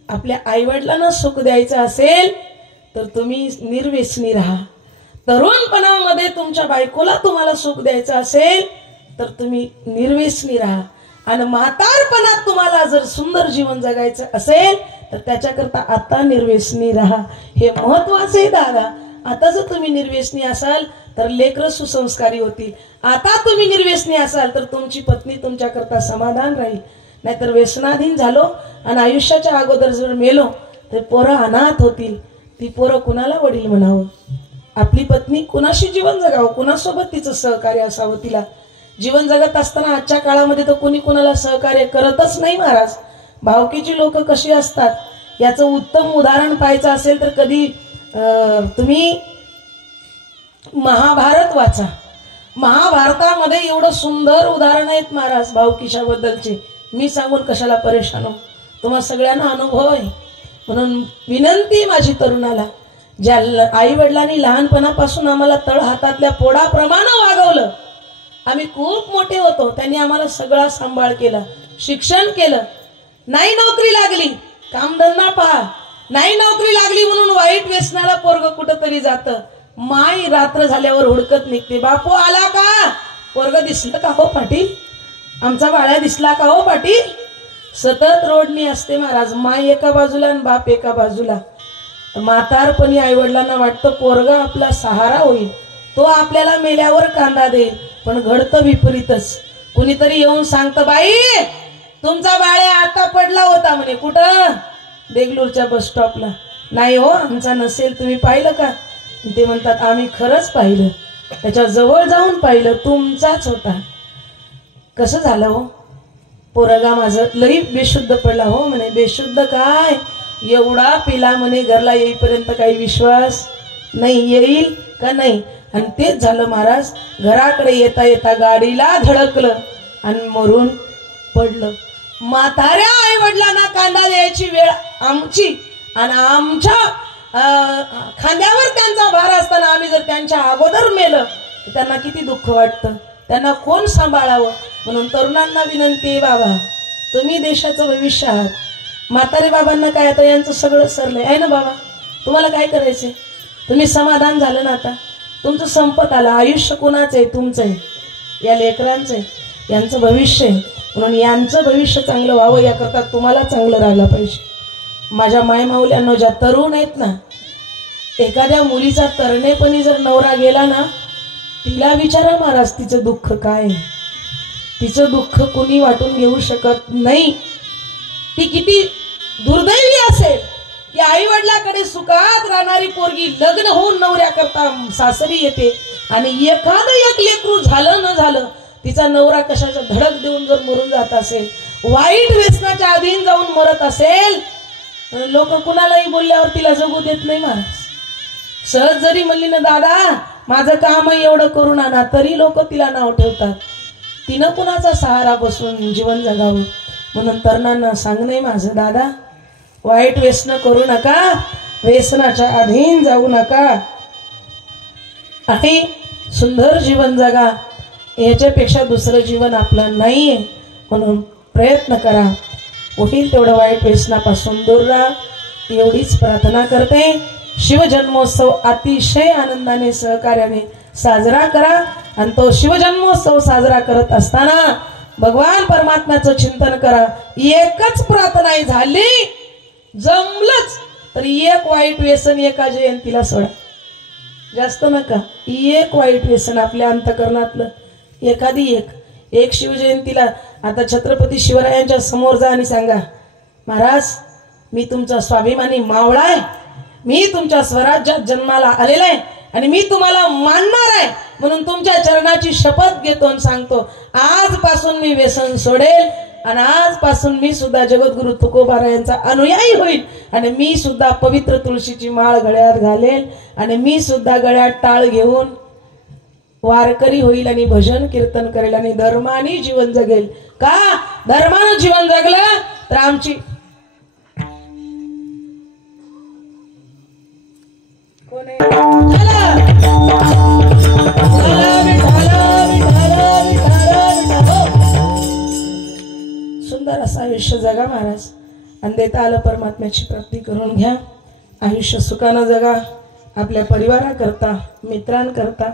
आपल्या आईवडिलांना सुख द्यायचं असेल तर तुम्ही निर्व्यसनी राहा. तरुणपणामध्ये तुमच्या बायकोला तुम्हाला सुख द्यायचं असेल तर तुम्ही निर्व्यसनी राहा. आणि म्हातारपणात तुम्हाला जर सुंदर जीवन जगायचं असेल तर त्याच्याकरता आता निर्व्यसनी राहा. हे महत्वाचं आहे दादा. आता जर तुम्ही निर्व्यसनी असाल तर लेकरं सुसंस्कारी होतील. आता तुम्ही निर्व्यसनी असाल तर तुमची पत्नी तुमच्याकरता समाधान राहील. नाहीतर व्यसनाधीन झालो आणि आयुष्याच्या अगोदर जर मेलो तर पोरं अनाथ होतील. ती पोरं कुणाला वडील म्हणावं? आपली पत्नी कुणाशी जीवन जगावं? कुणासोबत तिचं सहकार्य असावं? तिला जीवन जगत असताना आजच्या काळामध्ये तर कोणी कुणाला सहकार्य करतच नाही महाराज. भावकीची लोक कशी असतात याचं उत्तम उदाहरण पाहायचं असेल तर कधी तुम्ही महाभारत वाचा. महाभारतामध्ये एवढं सुंदर उदाहरण आहेत महाराज भावकीशाबद्दलचे. मी सांगून कशाला परेशान हो, तुम्हा सगळ्यांना अनुभव आहे. म्हणून विनंती माझी तरुणाला, ज्या आई वडिलांनी लहानपणापासून आम्हाला तळ हातातल्या पोडाप्रमाणे वागवलं, आम्ही खूप मोठे होतो, त्यांनी आम्हाला सगळा सांभाळ केला, शिक्षण केलं. नाही नोकरी लागली, कामधंदा पहा, नाही नोकरी लागली म्हणून वाईट व्यसनाला पोरग कुठंतरी जातं. माई रात्र झाल्यावर हुडकत निघते, बापू आला का, पोरग दिसलं का हो पाटील, आमचा बाळ्या दिसला का हो पाटील. सतत रोडणी असते महाराज. माई एका बाजूला आणि बाप एका बाजूला. म्हातारपणी आई वडिलांना वाटतं पोरग आपला सहारा होईल, तो आपल्याला मेल्यावर कांदा देईल. पण घडतं विपरीतच. कुणीतरी येऊन सांगतं, बाई तुमचा बाळ्या आता पडला होता म्हणे. कुठं? देगलूरच्या बस स्टॉपला. नाही हो, आमचा नसेल, तुम्ही पाहिलं का? ते म्हणतात, आम्ही खरंच पाहिलं, त्याच्या जवळ जाऊन पाहिलं, तुमचाच होता. कसं झालं हो, पोरगा माझं लई बेशुद्ध पडला हो म्हणे. बेशुद्ध काय, एवढा पिला म्हणे, घरला येईपर्यंत काही विश्वास नाही येईल का नाही. आणि तेच झालं महाराज. घराकडे येता येता गाडीला धडकलं आणि मरून पडलं. म्हाताऱ्या आई वडिलांना कांदा द्यायची वेळ आमची, आणि आमच्या खांद्यावर त्यांचा भार असताना आम्ही जर त्यांच्या अगोदर मेलं तर त्यांना किती दुःख वाटतं, त्यांना कोण सांभाळावं. म्हणून तरुणांना विनंती आहे, बाबा तुम्ही देशाचं भविष्य आहात. म्हातारे बाबांना काय, आता यांचं सगळं सरलंय आहे ना बाबा, तुम्हाला काय करायचंय, तुम्ही समाधान झालं ना, आता तुमचं संपत आलं. आयुष्य कोणाचं आहे, तुमचं आहे, या लेकरांचं आहे, यांचं भविष्य आहे. म्हणून यांचं भविष्य चांगलं व्हावं याकरता तुम्हाला चांगलं राहायला पाहिजे. माझ्या मायमाऊल्यांनो, ज्या तरुण आहेत ना, एखाद्या मुलीचा तरुणेपणी जर नवरा गेला ना, तिला विचारा महाराज तिचं दुःख काय. तिचं दुःख कुणी वाटून घेऊ शकत नाही. ती किती दुर्दैवी असेल की आई वडिलाकडे सुखात राहणारी पोरगी लग्न होऊन नवऱ्याकरता सासरी येते, आणि एखादं एक लेकरू झालं न झालं, तिचा नवरा कशाचा धडक देऊन जर मरून जात असेल, वाईट व्यसनाच्या अधीन जाऊन मरत असेल, लोक कुणालाही बोलल्यावर तिला जगू देत नाही महाराज. सहज जरी म्हणली ना, दादा माझं काम एवढं करून आणा, तरी लोक तिला नाव ठेवतात. तिनं कुणाचा सहारा बसून जीवन जगावं. म्हणून तरुणांना सांगणे माझं, दादा वाईट व्यसन करू नका, व्यसनाच्या अधीन जाऊ नका, आणि सुंदर जीवन जगा. याच्यापेक्षा दुसरं जीवन आपलं नाहीये. म्हणून प्रयत्न करा, होईल तेवढं वाईट व्यसनापासून दूर राहा, एवढीच प्रार्थना करते. शिवजन्मोत्सव अतिशय आनंदाने सहकार्याने साजरा करा. आणि तो शिवजन्मोत्सव साजरा करत असताना भगवान परमात्म्याचं चिंतन करा. एकच प्रार्थना झाली, जमलंच तर एक वाईट व्यसन एका जयंतीला सोडा, जास्त नका. एक वाईट व्यसन आपल्या अंतकरणातलं एखादी एक शिवजयंतीला. आता छत्रपती शिवरायांच्या समोर जा आणि सांगा, महाराज मी तुमचा स्वाभिमानी मावळा आहे, मी तुमच्या स्वराज्यात जन्माला आलेला आहे, आणि मी तुम्हाला मानणार आहे. म्हणून तुमच्या चरणाची शपथ घेतो आणि सांगतो, आजपासून मी व्यसन सोडेल, आणि आजपासून मी सुद्धा जगद्गुरु तुकोबारायांचा अनुयायी होईल, आणि मी सुद्धा पवित्र तुळशीची माळ गळ्यात घालेल, आणि मी सुद्धा गळ्यात टाळ घेऊन वारकरी होईल, आणि भजन कीर्तन करेल, आणि धर्माने जीवन जगेल. का धर्मानं जीवन जगलं तर आमची कोण आहे? सुंदर असं आयुष्य जगा महाराज, आणि देता आलं परमात्म्याची प्राप्ती करून घ्या. आयुष्य सुखानं जगा. आपल्या परिवाराकरता, मित्रांकरता,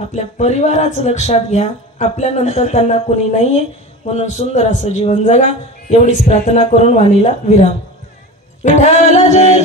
आपल्या परिवाराचं लक्षात घ्या. आपल्यानंतर त्यांना कुणी नाहीये, म्हणून सुंदर असं जीवन जगा. एवढीच प्रार्थना करून वाणीला विराम. विठ्ठल जय